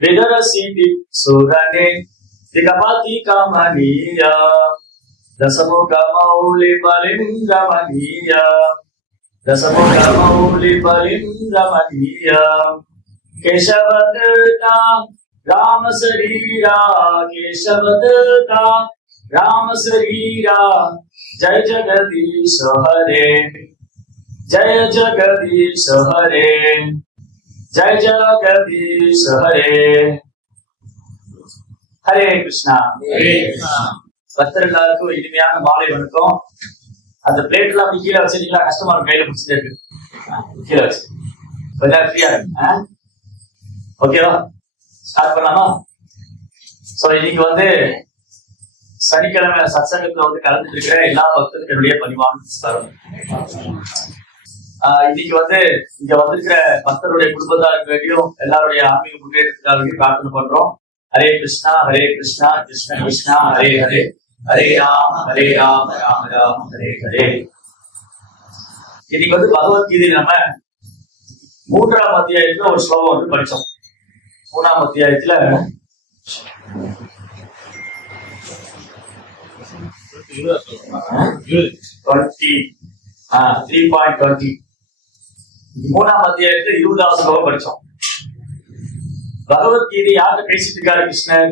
விதரசீதி சுரனே திகபதி கமனிய தசமுக மௌலி பலிங்கமனிய தசமுக மௌலி பலிங்கமனிய கேசவதா ராம சரீரா கேசவதா ராம சரீரா ஜய ஜகதீஷ ஹரே ஜய ஜகதீஷ ஹரே ஜய ஜகதீஷ ஹரே. ஹரே கிருஷ்ணா. பக்தர் எல்லாருக்கும் இனிமையான மாலை வணக்கம். அந்த பிளேட் எல்லாம் அப்படி கீழே வச்சிருக்கீங்களா? கஷ்டமா இருக்கும், கையில பிடிச்சிட்டே இருக்கு. கீழே வச்சு கொஞ்சம் ஃப்ரீயா இருக்கு. ஓகேவா? ஸ்டார்ட் பண்ணலாமா? சோ இன்னைக்கு வந்து சனிக்கிழமை சத்சங்கத்துல வந்து கலந்துட்டு இருக்கிற எல்லா பக்தர்களும் என்னுடைய பணிவான நமஸ்காரம். இன்னைக்கு வந்து இங்க வந்திருக்கிற பக்தருடைய குடும்பத்தாருக்கு வேண்டியும் எல்லாருடைய ஆன்மீக முன்னேற்றத்துக்காக வேண்டியும் பிரார்த்தனை பண்றோம். ஹரே கிருஷ்ணா ஹரே கிருஷ்ணா கிருஷ்ண கிருஷ்ணா ஹரே ஹரே ஹரே ராம ராம ராம ஹரே ஹரே. இன்னைக்கு வந்து பகவத்கீதையில நம்ம 3ஆம் அத்தியாயத்துல ஒரு ஸ்லோகம் வந்து படிச்சோம். 3ஆம் அத்தியாயத்துல 3.20 3ஆம் அத்தியாயத்துல 20ஆவது ஸ்லோகம் படிச்சோம். பகவத்கீதை யார்கிட்ட பேசிட்டு இருக்காரு? கிருஷ்ணர்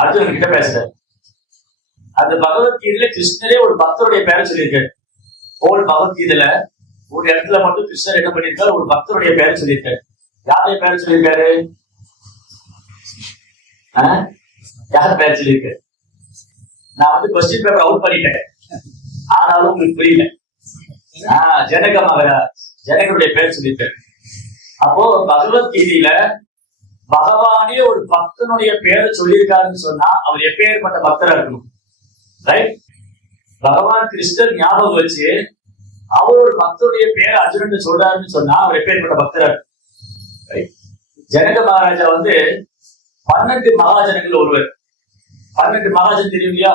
அர்ஜுனன் கிட்ட பேசுறாரு. அந்த பகவத்கீதையில கிருஷ்ணரே ஒரு பக்தருடைய பேரை சொல்லியிருக்காரு. ஓல் பகவத்கீதையில ஒரு இடத்துல மட்டும் கிருஷ்ணர் என்ன பண்ணிருக்காரு? ஒரு பக்தருடைய பேரை சொல்லியிருக்காரு. யாருடைய பேரை சொல்லியிருக்காரு? யார் பேரை சொல்லியிருக்காரு? நான் வந்து கொஸ்டின் பேப்பர் அவுட் பண்ணிட்டேன், ஆனாலும் உங்களுக்கு புரியல. ஜனக மகாராஜ், ஜனகருடைய பேர் சொல்லியிருக்காரு. அப்போ பகவத்கீதையில பகவானே ஒரு பக்தனுடைய பேரை சொல்லியிருக்காருன்னு சொன்னா அவர் எப்பேற்பட்ட பக்தரா இருக்கணும், ரைட்? பகவான் கிருஷ்ணர் ஞாபகம் வச்சு அவர் ஒரு பக்தருடைய பேரை அர்ஜுனன் சொல்றாருன்னு சொன்னா அவர் எப்பேற்பட்ட பக்தரா இருக்கும். ஜனக மகாராஜா வந்து 12 மகாஜனங்கள் ஒருவர். 12 மகாஜன் தெரியும் இல்லையா?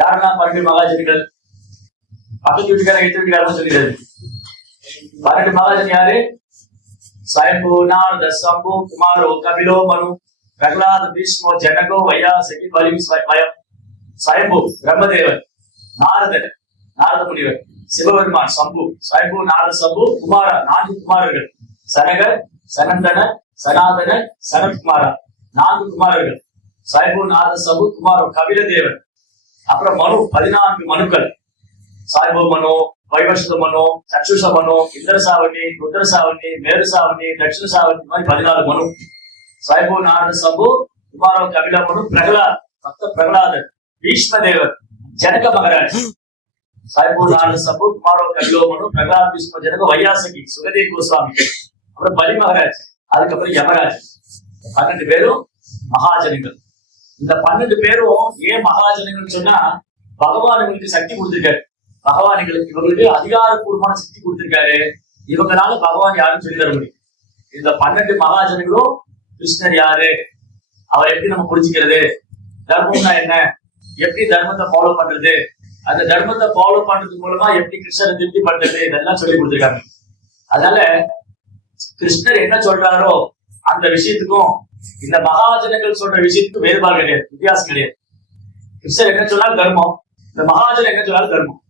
யாருன்னா 12 மகாஜன்கள்? பக்கத்து வீட்டுக்காரன் எடுத்து வீட்டுக்காரன் சொல்லிடுறது. 12 மகாஜன் யாரு? ஸ்வயம்பு, நாரத, சம்பு, குமாரோ, கபிலோ, மனு, பிரகலாத, பீஷ்மோ, ஜனகோ, வையாசகி, பலிம், ஸ்வயம்பு பிரம்மதேவன், நாரதன் நாரத முனிவர், சிவபெருமான் சம்பு, ஸ்வயம்பு, நாரத, சம்பு, குமாரா 4 குமாரர்கள், சனகர், சனந்தனர், சனாதனர், சனத்குமாரா 4 குமாரர்கள், ஸ்வயம்பு, நாரத, சம்பு, குமாரோ, கபில தேவன். அப்புறம் மனு 14 மனுக்கள், சாய்பு மனு, வைவஸ்வ மனு, சக்ஷுஷ மனு, இந்திரசாவணி, ருத்ரசாவணி, மேருசாவணி, தட்சிண சாவணி, இந்த மாதிரி 14 மனு. சாய்பு, நாரத, சம்பு, குமாரோ, கபில மனு, பிரகலாத், பக்த பிரகலாதர், பீஷ்மதேவர், ஜனக மகாராஜ். சாய்பு, நாரத, சம்பு, குமாரோ, கபிலோ மனு, பிரகலாத், பீஷ்ம, ஜனக, வையாசகி, சுகதேவ் கோஸ்வாமி, அப்புறம் பலி மகாராஜ், அதுக்கப்புறம் யமராஜ். 12 பேரும் மகாஜனங்கள். இந்த 12 பேரும் ஏன் மகாஜனங்கள் சொன்னா, பகவான் இவங்களுக்கு சக்தி கொடுத்திருக்காரு. பகவான் இவங்களுக்கு அதிகாரப்பூர்வமான சக்தி கொடுத்திருக்காரு. இவங்களால பகவான் யாரும் சொல்லி தர முடியும். இந்த 12 மகாஜனங்களும் கிருஷ்ணர் யாரு, அவர் எப்படி நம்ம புரிஞ்சுக்கிறது, தர்மம்னா என்ன, எப்படி தர்மத்தை ஃபாலோ பண்றது, அந்த தர்மத்தை ஃபாலோ பண்றது மூலமா எப்படி கிருஷ்ணரை திருப்தி பண்றது, இதெல்லாம் சொல்லி கொடுத்திருக்காங்க. அதனால கிருஷ்ணர் என்ன சொல்றாரோ அந்த விஷயத்துக்கும் இந்த மகாஜனங்கள் சொல்ற விஷயத்துக்கும் வேறுபாடு கிடையாது, வித்தியாசம் கிடையாது. கிருஷ்ணர் என்ன சொன்னாலும் தர்மம், இந்த மகாஜன் என்ன சொன்னாலும் தர்மம்.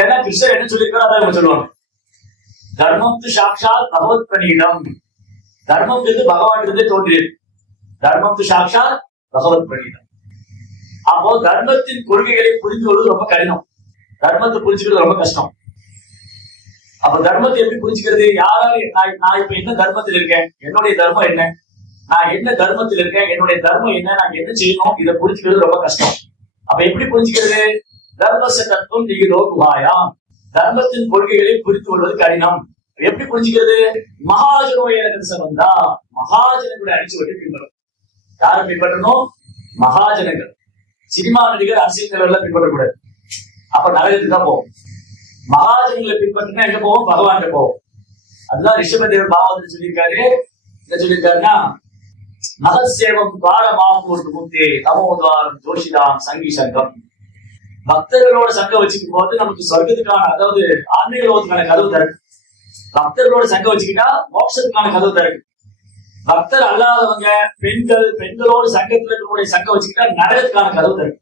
ஏன்னா கிருஷ்ணர் என்ன சொல்லியிருக்காரோ அதான் இவங்க சொல்லுவாங்க. தர்மம் து சாட்சாத் பகவத் பிரணீதம். தர்மம் பகவான் இருந்தே தோன்றியது. தர்மம் து சாட்சாத் பகவத் பிரணீதம். அப்போ தர்மத்தின் கொள்கைகளை புரிந்து கொள்வது ரொம்ப கடினம், தர்மத்தை புரிஞ்சுக்கிறது ரொம்ப கஷ்டம். அப்ப தர்மத்தை எப்படி புரிஞ்சுக்கிறது? யாராவது நான் இப்ப என்ன தர்மத்தில் இருக்கேன், என்னுடைய தர்மம் என்ன, நான் என்ன தர்மத்தில் இருக்கேன், என்னுடைய தர்மம் என்ன, நான் என்ன செய்யணும், இதை புரிஞ்சுக்கிறது ரொம்ப கஷ்டம். அப்ப எப்படி புரிஞ்சுக்கிறது? தர்ம சட்டத்துவம் நீங்களோ குஹாயாம். தர்மத்தின் கொள்கைகளை புரிந்து கொள்வது கடினம். எப்படி புரிஞ்சுக்கிறது? மகாஜனோ எனக்கு சம்பந்தா, மகாஜனங்களுடைய அடிச்சுவட்டை பின்பற்றும். யாரை பின்பற்றணும்? மகாஜனங்கள். சினிமா நடிகர், அரசியல் தலைவர்கள் பின்பற்றக்கூடாது, அப்ப நரகத்துக்கு தான் போவோம். மகாஜனங்களை பின்பற்றினா எங்க போவோம்? பகவான் போவோம். அதுதான் ரிஷபதேவர் பாகவதர் சொல்லியிருக்காரு. என்ன சொல்லியிருக்காருன்னா, மகசேவம் துவாரமாபூர்த்து முக்தே தமோதாரம் ஜோஷிதாம் சங்கி சங்கம். பக்தர்களோட சங்கம் வச்சுக்கும் போது நமக்கு சொர்க்கத்துக்கான, அதாவது ஆன்மீக லோகத்துக்கான கதவு திறக்கு. பக்தர்களோட சங்கம் வச்சுக்கிட்டா மோட்சத்துக்கான கதவு திறக்கு. பக்தர் அல்லாதவங்க பெண்களோடு சங்கத்துல இருக்கக்கூடிய சங்கம் வச்சுக்கிட்டா நரகத்துக்கான கதவு தரும்.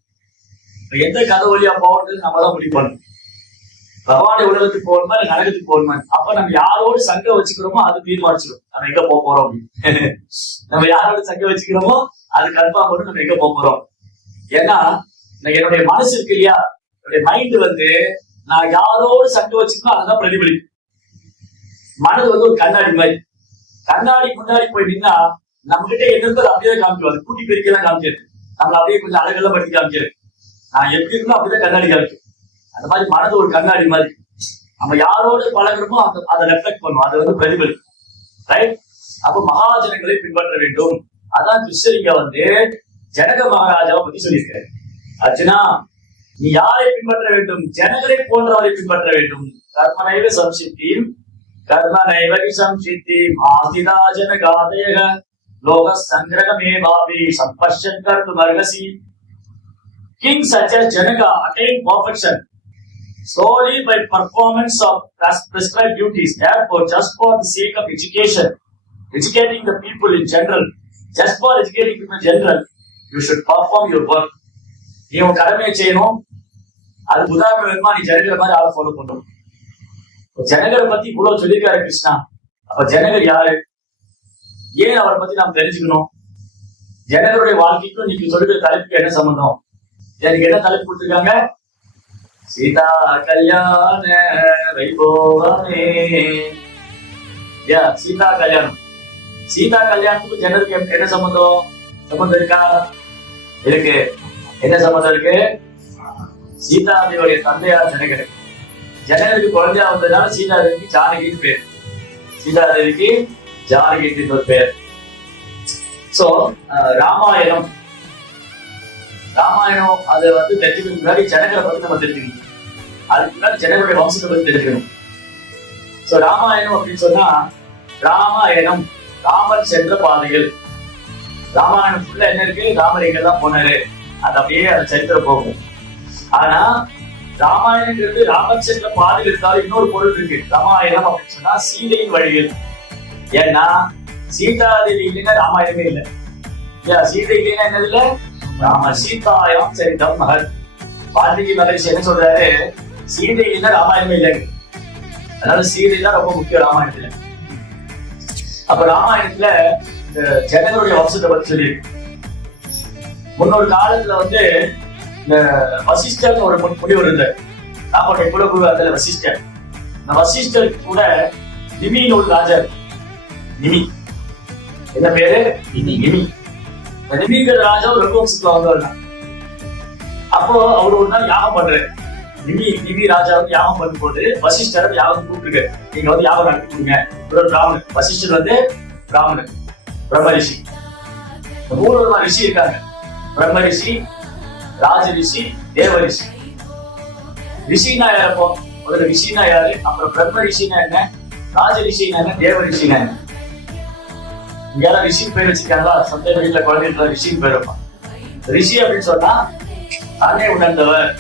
எந்த கதவு வழியா போகிறது நம்ம தான் முடிவு பண்ணணும். பகவானுடைய உலகத்துக்கு போகணுமா இல்ல நரகத்துக்கு போகணுமா? அப்ப நம்ம யாரோடு சங்கம் வச்சுக்கிறோமோ அது தீர்மானிச்சிடும் நம்ம எங்க போறோம் அப்படின்னு. நம்ம யாரோட சங்கம் வச்சுக்கிறோமோ அது கன்ஃபார்ம் பண்ணி நம்ம எங்க போறோம். ஏன்னா என்னுடைய மனசு இருக்கு இல்லையா, என்னுடைய மைண்ட் நான் யாரோடு சங்கம் வச்சுக்கணும் அதுதான் பிரதிபலிக்கும். மனது ஒரு கண்ணாடி மாதிரி. கண்ணாடி முன்னாடி போய் நின்னா நம்ம கிட்ட என்ன இருந்தது அப்படியே காமிக்கும். கூட்டி பெருக்கெல்லாம் காமிக்காது, நம்மள அப்படியே கொஞ்சம் அழகெல்லாம் படுத்தி காமிக்காது. நான் எப்படி இருக்கணும் அப்படிதான் கண்ணாடி காமிக்கும். அந்த மாதிரி மனது ஒரு கண்ணாடி மாதிரி. நம்ம யாரோடு பழகிறோமோ அதை ரெஃப்ளெக்ட் பண்ணுவோம், அது பிரதிபலிக்கும். ரைட்? அப்ப மகாஜனங்களை பின்பற்ற வேண்டும். அதான் கிருஷ்ணர் இங்க ஜனக மகாராஜாவை பத்தி சொல்லியிருக்காரு. அர்ஜுனா, நீ யாரை பின்பற்ற வேண்டும்? ஜனகரை போன்றவரை பின்பற்ற வேண்டும். கர்மனைவ சம்சித்தியும் கர்மனைவ சம்சித்தியும் ஆசிதா ஜனகாதயக லோக சங்கிரகமே பாவி சம்பஷன் கர்த்து மர்கசி. Kings such as Janaka attained perfection solely by performance of prescribed duties. Therefore, just for the sake of educating the people in general, you should perform your work. நீ உன் கடமையை செய்யணும். அது உதாரணம் வேணுமா? நீ ஜனகரை மாதிரி ஆளை ஃபாலோ பண்ணணும். ஜனகரை பத்தி இவ்வளவு சொல்லியிருக்காரு கிருஷ்ணா. அப்ப ஜனகர் யாரு? ஏன் அவரை பத்தி நாம் தெரிஞ்சுக்கணும்? ஜனகருடைய வாழ்க்கைக்கும் நீங்க சொல்லிக்கிற தலைப்புக்கு என்ன சம்பந்தம்? எனக்கு என்ன தலைப்பு கொடுத்துருக்காங்க? சீதா கல்யாண வைபோகமே. சீதா கல்யாணம். சீதா கல்யாணத்துக்கு ஜனருக்கு என்ன சம்பந்தம் இருக்கா? இருக்கு. என்ன சம்பந்தம் இருக்கு? சீதாதேவியுடைய தந்தையார் ஜனகர். ஜனகருக்கு குழந்தையா வந்ததுனால சீதாதேவிக்கு ஜானகின்னு பேர். சீதாதேவிக்கு ஜானகின்னு ஒரு பேர். சோ ராமாயணம் அது தெரிஞ்சுக்கிறதுக்கு முன்னாடி ஜனகரை பத்தி நம்ம தெரிஞ்சுக்கணும். அதுக்கு முன்னாடி ஜனகருடைய வம்சத்தை பத்தி தெரிஞ்சுக்கணும். சோ ராமாயணம் அப்படின்னு சொன்னா, ராமாயணம் ராமன் சென்ற பாதைகள். ராமாயணம் ஃபுல்லா என்ன இருக்கு? ராமர் எங்கெல்லாம் போனாரு அது அப்படியே அந்த சரித்திரம் போகும். ஆனா ராமாயணங்கிறது ராமன் சென்ற பாதையில் இருந்தாலும் இன்னொரு பொருள் இருக்கு. ராமாயணம் அப்படின்னு சொன்னா சீதையின் வழிகள். ஏன்னா சீதாதேவி இல்லைன்னா ராமாயணமே இல்லை. சீதை இல்லைன்னா என்னது இல்லை? ராம சீதாயம் சரிதம் மகன். வால்மீகி மகரிஷி என்ன சொல்றாரு? சீதை இல்லைன்னா ராமாயணமே இல்லை. அதனால சீதை தான் ரொம்ப முக்கியம் ராமாயணத்துல. அப்ப ராமாயணத்துல இந்த ஜனகருடைய வம்சத்தை பத்தி சொல்லியிருக்கு. முன்னொரு காலத்துல இந்த வசிஷ்டர் ஒரு முனிவர் இருந்தார். நம்மளுடைய குலகுரு அதுல வசிஷ்டர். இந்த வசிஷ்டர் கூட நிமின்னு ஒரு ராஜா. நிமி என்ன பேரு? நிமி. நிமிங்கிற ராஜா ரகுவம்சத்துல வந்தவர். அப்போ அவர் ஒரு நாள் யாகம் பண்றாரு. நிமி ராஜாவுக்கு யாகம் பண்ணும் போது வசிஷ்டர் யாகம் கூப்பிட்டுருக்காரு. நீங்க யாகம் நடத்தி கொடுங்க. ஒரு பிராமணன். வசிஷ்டர் பிராமணன், பிரம்ம ரிஷி. மூணு ரிஷி இருக்காங்க. பிரம்ம ரிஷி, ராஜ ரிஷி, தேவ ரிஷி. ரிஷினா யாரப்போ? முதல்ல ரிஷினா யாரு, அப்புறம் பிரம்ம ரிஷினா என்ன, ராஜ ரிஷினா என்ன, தேவ ரிஷினா என்ன? இங்கெல்லாம் ரிஷி பேர் வச்சிருக்காங்களா? சந்தை வீட்டுல குழந்தைங்கள ரிஷின்னு பேர் வைப்பான். ரிஷி அப்படின்னு சொன்னா தானே உணர்ந்தவர்.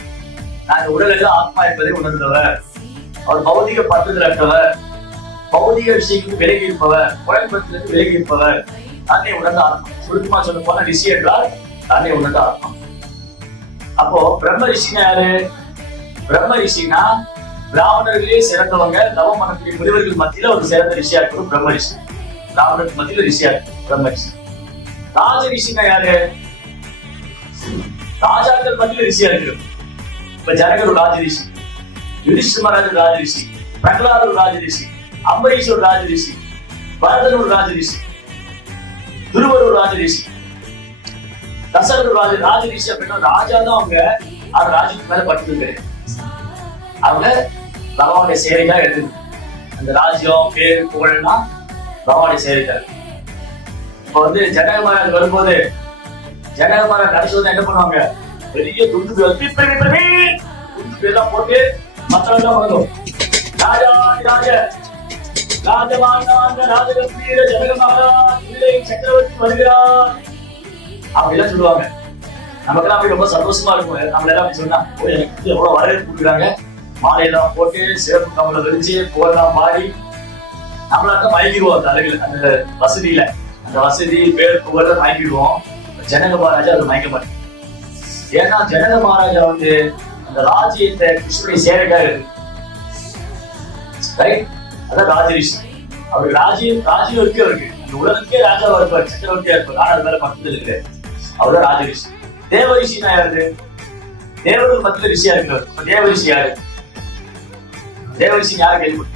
நான் உடலில் ஆத்மா என்பதை உணர்ந்தவர். அவர் பௌதிக பற்றுதல் அற்றவர், பௌதிக விஷயங்களுக்கு விலகி இருப்பவர், குழப்பத்திலிருந்து விலகி இருப்பவர், தானே உணர்ந்த ஆத்மா. சுருக்கமா சொல்ல போனா ரிஷி என்றால் தானே உணர்ந்த ஆத்மா. அப்போ பிரம்ம ரிஷினா யாரு? பிரம்ம ரிஷினா பிராமணர்களே சிறந்தவங்க, தவம் பண்ணக்கூடிய முனிவர்கள் மத்தியில ஒரு சிறந்த ரிஷியா இருக்கணும் பிரம்ம ரிஷி. பிராமணருக்கு மத்தியில ரிஷியா இருக்கும் பிரம்ம ரிஷி. ராஜ ரிஷினா யாரு? ராஜாக்கள் மத்தியில ரிஷியா இருக்கு. இப்ப ஜனகர் ஒரு ராஜ ரிஷி, யுதிஷ்டிர மகாராஜ் ஒரு ராஜ ரிஷி, பிரகலாத் ஒரு ராஜ ரிஷி, அம்பரீஷ் ஒரு ராஜ ரிஷி, பரதன் ஒரு ராஜ ரிஷி, துருவர் ஒரு ராஜ ரிஷி, தசரத் ஒரு ராஜ ரிஷி. அப்படின்னா ராஜா தான் அவங்க. அந்த ராஜுக்கு மேல பட்டு அவங்க பகவானுடைய சேவைக்காக எடுத்து அந்த ராஜ்யம் பேர் புகழ்னா பகவானுடைய சேவைக்காக. இப்ப ஜனக மகாராஜ் வரும்போது ஜனக மகாராஜ் கடைசி என்ன பண்ணுவாங்க? பெரிய துண்டு பேர்லாம் போட்டு மத்தவங்க வந்தோம். ராஜா ராஜ ராஜமாங்க ராஜகம்பீர ஜனக மகாராஜ் சக்கரவர்த்தி வருகிறார் அப்படிலாம் சொல்லுவாங்க. நமக்கெல்லாம் அப்படி ரொம்ப சந்தோஷமா இருக்கும். நம்மள எல்லாம் அப்படி சொன்னா எனக்கு எவ்வளவு வரவேற்பு கொடுக்குறாங்க. மாலையெல்லாம் போட்டு சிறப்பு கமலை வெடிச்சு போரெல்லாம் பாடி நம்மளால மயங்கிடுவோம் அந்த அழகுல, அந்த வசதியில. அந்த வசதி பேர் புகழ மயங்கிடுவோம். ஜனக மகாராஜா அதை மயக்க மாட்டேன். ஏன்னா ஜனக மகாராஜா வந்து அந்த ராஜ்யத்தை கிருஷ்ணனுடைய சேவைக்காக இருக்கு. ரைட்? அதான் ராஜரிஷி. அவருக்கு ராஜ்யம் இருக்கு. அவருக்கு அந்த உலகத்துக்கே ராஜாவா இருப்பார், சக்கரவர்த்தியா இருப்பார். ஆனா அது மேல பக்கத்துல இருக்கு. அவர்தான் ராஜரிஷி. தேவரிஷினா யாரு? தேவர்கள் மத்தியில ரிஷியா இருக்கிறார். தேவரிஷி யாரு? தேவரிஷி யாரு கேள்விப்பட்ட?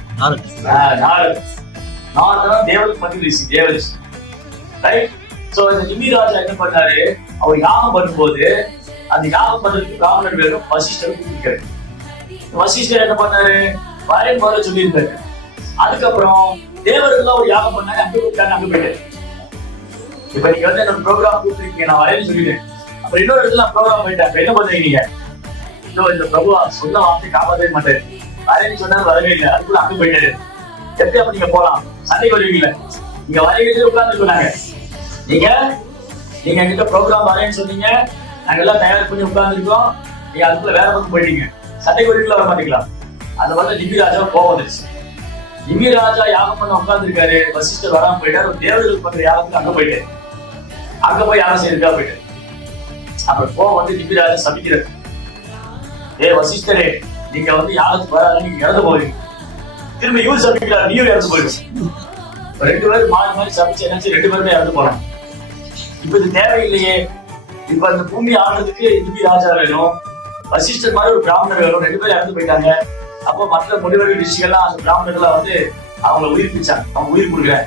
நாரதன் தேவருக்கு மத்தியில் ரிஷி, தேவரிஷி. ரைட்? சோ இந்த நிமி ராஜா என்ன பண்ணாரு? அவர் யாகம் பண்ணும்போது அந்த யாகம் பண்றதுக்கு பிராமணர் வேணும் வசிஷ்டர் கூப்பிட்டாரு. வசிஷ்டர் என்ன பண்ணாரு? வரேன் போல சொல்லியிருக்காரு. அதுக்கப்புறம் தேவர்கள் ஒரு யாகம் பண்ணாங்க, அங்க கூப்பிட்டாங்க, அங்க போயிட்டாரு. இப்ப நீங்க வந்து என்னோட ப்ரோக்ராம் கூப்பிட்டுருக்கீங்க, நான் வரேன்னு சொல்லிட்டேன். அப்புறம் இன்னொரு இடத்துல நான் ப்ரோக்ராம் போயிட்டேன். இப்ப என்ன பண்றீங்க நீங்க? இந்த பிரபு சொன்ன வார்த்தை காப்பாற்றவே மாட்டாரு. வரேன்னு சொன்னாரு, வரவே இல்லை. அதுக்குள்ள அங்க போயிட்டாரு. எப்படி அப்ப நீங்க போலாம்? சண்டை வருவீங்களா? நீங்க வரையிலே உட்கார்ந்துருக்காங்க. நீங்க எங்கிட்ட ப்ரோக்ராம் வரேன்னு சொன்னீங்க, நாங்க எல்லாம் தயார் பண்ணி உட்கார்ந்துருக்கோம். நீங்க அதுக்குள்ள வேற பக்கம் போயிட்டீங்க. சண்டை வருவீங்களா, வர மாட்டீங்களா? அந்த மாதிரி நிமி ராஜா கோவம் வந்துச்சு. நிமி ராஜா யாகம் பண்ண உட்கார்ந்துருக்காரு. வசிஷ்டர் வராம போயிட்டாரு. தேவர்கள் பண்ற யாகத்துக்கு அங்க போயிட்டாரு. அங்க போய் யாரும் செய்யறதுக்காக போயிட்டாரு. அப்புறம் கோவம் வந்து நிமி ராஜா சபிக்கிறார். வசிஷ்டரே, நீங்க வந்து யாகத்துக்கு வராது, நீங்க இறந்து போவீங்க. திரும்ப இவர் சபிக்கிறார், நீயும் இறந்து போயிடும். ரெண்டு பேரும் மாறி மாறி சபிச்சு என்னாச்சு, ரெண்டு பேருமே இறந்து போறாங்க. இப்ப இது தேவையில்லையே. இப்ப அந்த பூமி ஆடுறதுக்கு நிமி ராஜா வேணும், வசிஷ்டர் மாதிரி ஒரு பிராமணர் வேணும். ரெண்டு பேரும் இறந்து போயிட்டாங்க. அப்போ மற்ற முனிவர்கள் ரிஷிகள்லாம் அந்த பிராமணர்களா வந்து அவங்க உயிர்ப்பிச்சாங்க, அவங்க உயிர் கொடுக்குறேன்.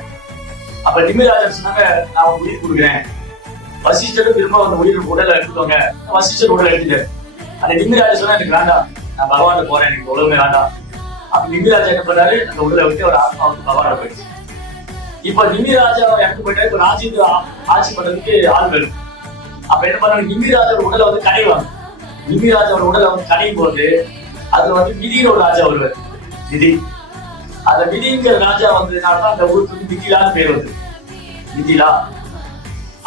அப்ப நிமி ராஜா சொன்னாங்க, நான் அவங்க உயிர் கொடுக்குறேன். வசிஷ்டரும் திரும்ப அந்த உயிர் உடலை எடுத்துக்கோங்க. வசிஷ்டர் உடலை எடுத்துட்டாரு. அந்த நிமி ராஜா சொன்னா, எனக்கு வேண்டாம், நான் பகவான் போறேன், எனக்கு உலகமே வேண்டாம். அப்ப நிமி ராஜா என்ன பண்ணாரு? அந்த உடலை விட்டு ஒரு ஆத்மா வந்து பகவான் போயிடுச்சு. இப்ப நிமி ராஜா இறந்து போயிட்டாரு. இப்ப ராஜேந்திர ஆட்சி பண்றதுக்கு ஆள் வேணும். அப்ப என்ன பண்ணாரு? நிமி ராஜா உடலை வந்து கடைவாங்க. நிமி ராஜாவோட உடலை வந்து கடையும் போது அதுல வந்து விதின்னு ஒரு ராஜா வருவார். விதி. அந்த விதிங்கிற ராஜா வந்ததுனால அந்த ஊருக்கு வந்து மிதிலான்னு பேர் வந்து மிதிலா.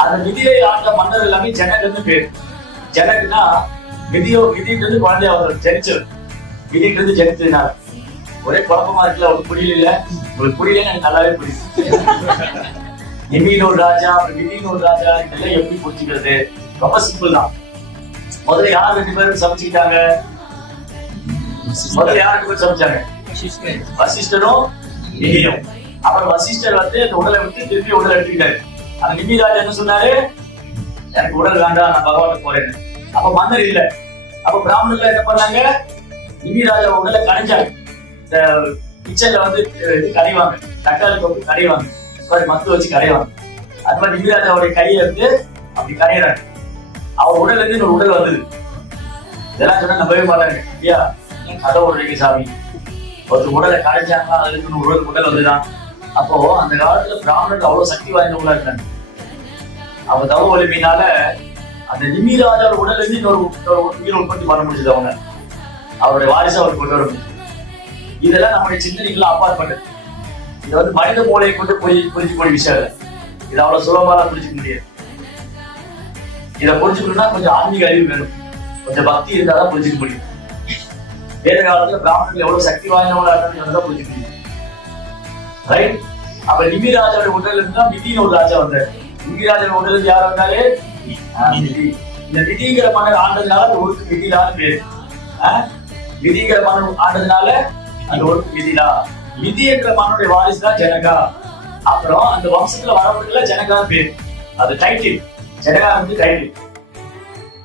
அந்த மிதிலை ஆண்ட மன்னர் எல்லாமே ஜனகன்னு பேர். ஜனகுனா விதின்றது குழந்தையா வரும், ஜனிச்சவர். விதின்றது ஜனிச்சதுனால ஒரே குழப்பமா இருக்குல்ல, ஒரு புரியல இல்ல? உங்களுக்கு புரியல, எனக்கு நல்லாவே புரியுது. நிமின்னு ஒரு ராஜா, அப்புறம் விதின்னு ஒரு ராஜா, இதெல்லாம் எப்படி புரிஞ்சுக்கிறது? ரொம்ப சிம்பிள் தான். முதல்ல யார் ரெண்டு பேரும் சமைச்சுக்கிட்டாங்க? முதல்ல யாருக்கு போய் சமைச்சாங்க? வசிஷ்டரும் நிமியும். அப்புறம் வசிஷ்டர் வந்து அந்த உடலை விட்டு திருப்பி உடலை எடுத்துக்கிட்டாரு. அந்த நிமி ராஜா என்ன சொன்னாரு? எனக்கு உடல் வேண்டாம், நான் பகவான் போறேன். அப்ப மன்னர் இல்ல. அப்ப பிராமணர்கள் என்ன பண்ணாங்க? நிமி ராஜா உடலை கடைஞ்சாங்க. இந்த கிச்சன்ல வந்து கடைவாங்க, தக்காளி போட்டு கடைவாங்க, மத்து வச்சு கடைவாங்க. அது மாதிரி நிமி ராஜாவுடைய கையை வந்து அப்படி கரையிறாங்க. அவர் உடல் இருந்து இன்னொரு உடல் வந்தது. இதெல்லாம் சொன்னா நம்பவே மாட்டாங்க. ஐயா, கதை உடலைக்கு சாமி, ஒரு உடலை கடைஞ்சாங்களா, அதுக்கு இன்னொரு உடல் வந்துதான். அப்போ அந்த காலத்துல பிராமணர்கள் அவ்வளவு சக்தி வாய்ந்தவங்களா இருக்காங்க. அவங்க தவ வலிமையினால அந்த நிமி ராஜாவோட உடல் இருந்து இன்னொரு உயிர் உற்பத்தி பண்ண முடிஞ்சது. அவங்க அவருடைய வாரிசு அவர் கொண்டு வர முடியும். இதெல்லாம் நம்முடைய சிந்தனைகள் அப்பாற்பட்டது. இதை வந்து மனித மூளையை கொண்டு புரிஞ்சுக்கூடிய விஷயம் இல்லை. இது அவ்வளவு சுலபமா புரிஞ்சுக்க முடியாது. இதை புரிஞ்சுக்கணும்னா கொஞ்சம் ஆன்மீக அறிவு வேணும், கொஞ்சம் பக்தி இருந்தாதான் புரிஞ்சுக்க முடியும். வேத காலத்துல பிராமணர்கள் எவ்வளவு சக்தி வாய்ந்தவங்களா இருந்தாலும் புரிஞ்சுக்க முடியும். ரைட்? அப்ப நிமி ராஜாவோட உடல் இருந்தா விதின்னு ஒரு ராஜா வந்தாரு. நிமி ராஜாவோட உடல் இருந்து யார் வந்தாலே இந்த விதிங்கிற மன்னர் ஆண்டதுனால அந்த ஊருக்கு விதிலான்னு பேரு. விதிங்கிற மன்னர் ஆண்டதுனால அந்த ஊருக்கு விதிலா. விதி என்ற மன்னனுடைய வாரிசு தான் ஜனகா. அப்புறம் அந்த வம்சத்துல வரவங்க ஜனகா பேரு, அது டைட்டில். ஜனகா வந்து டைட்டில்.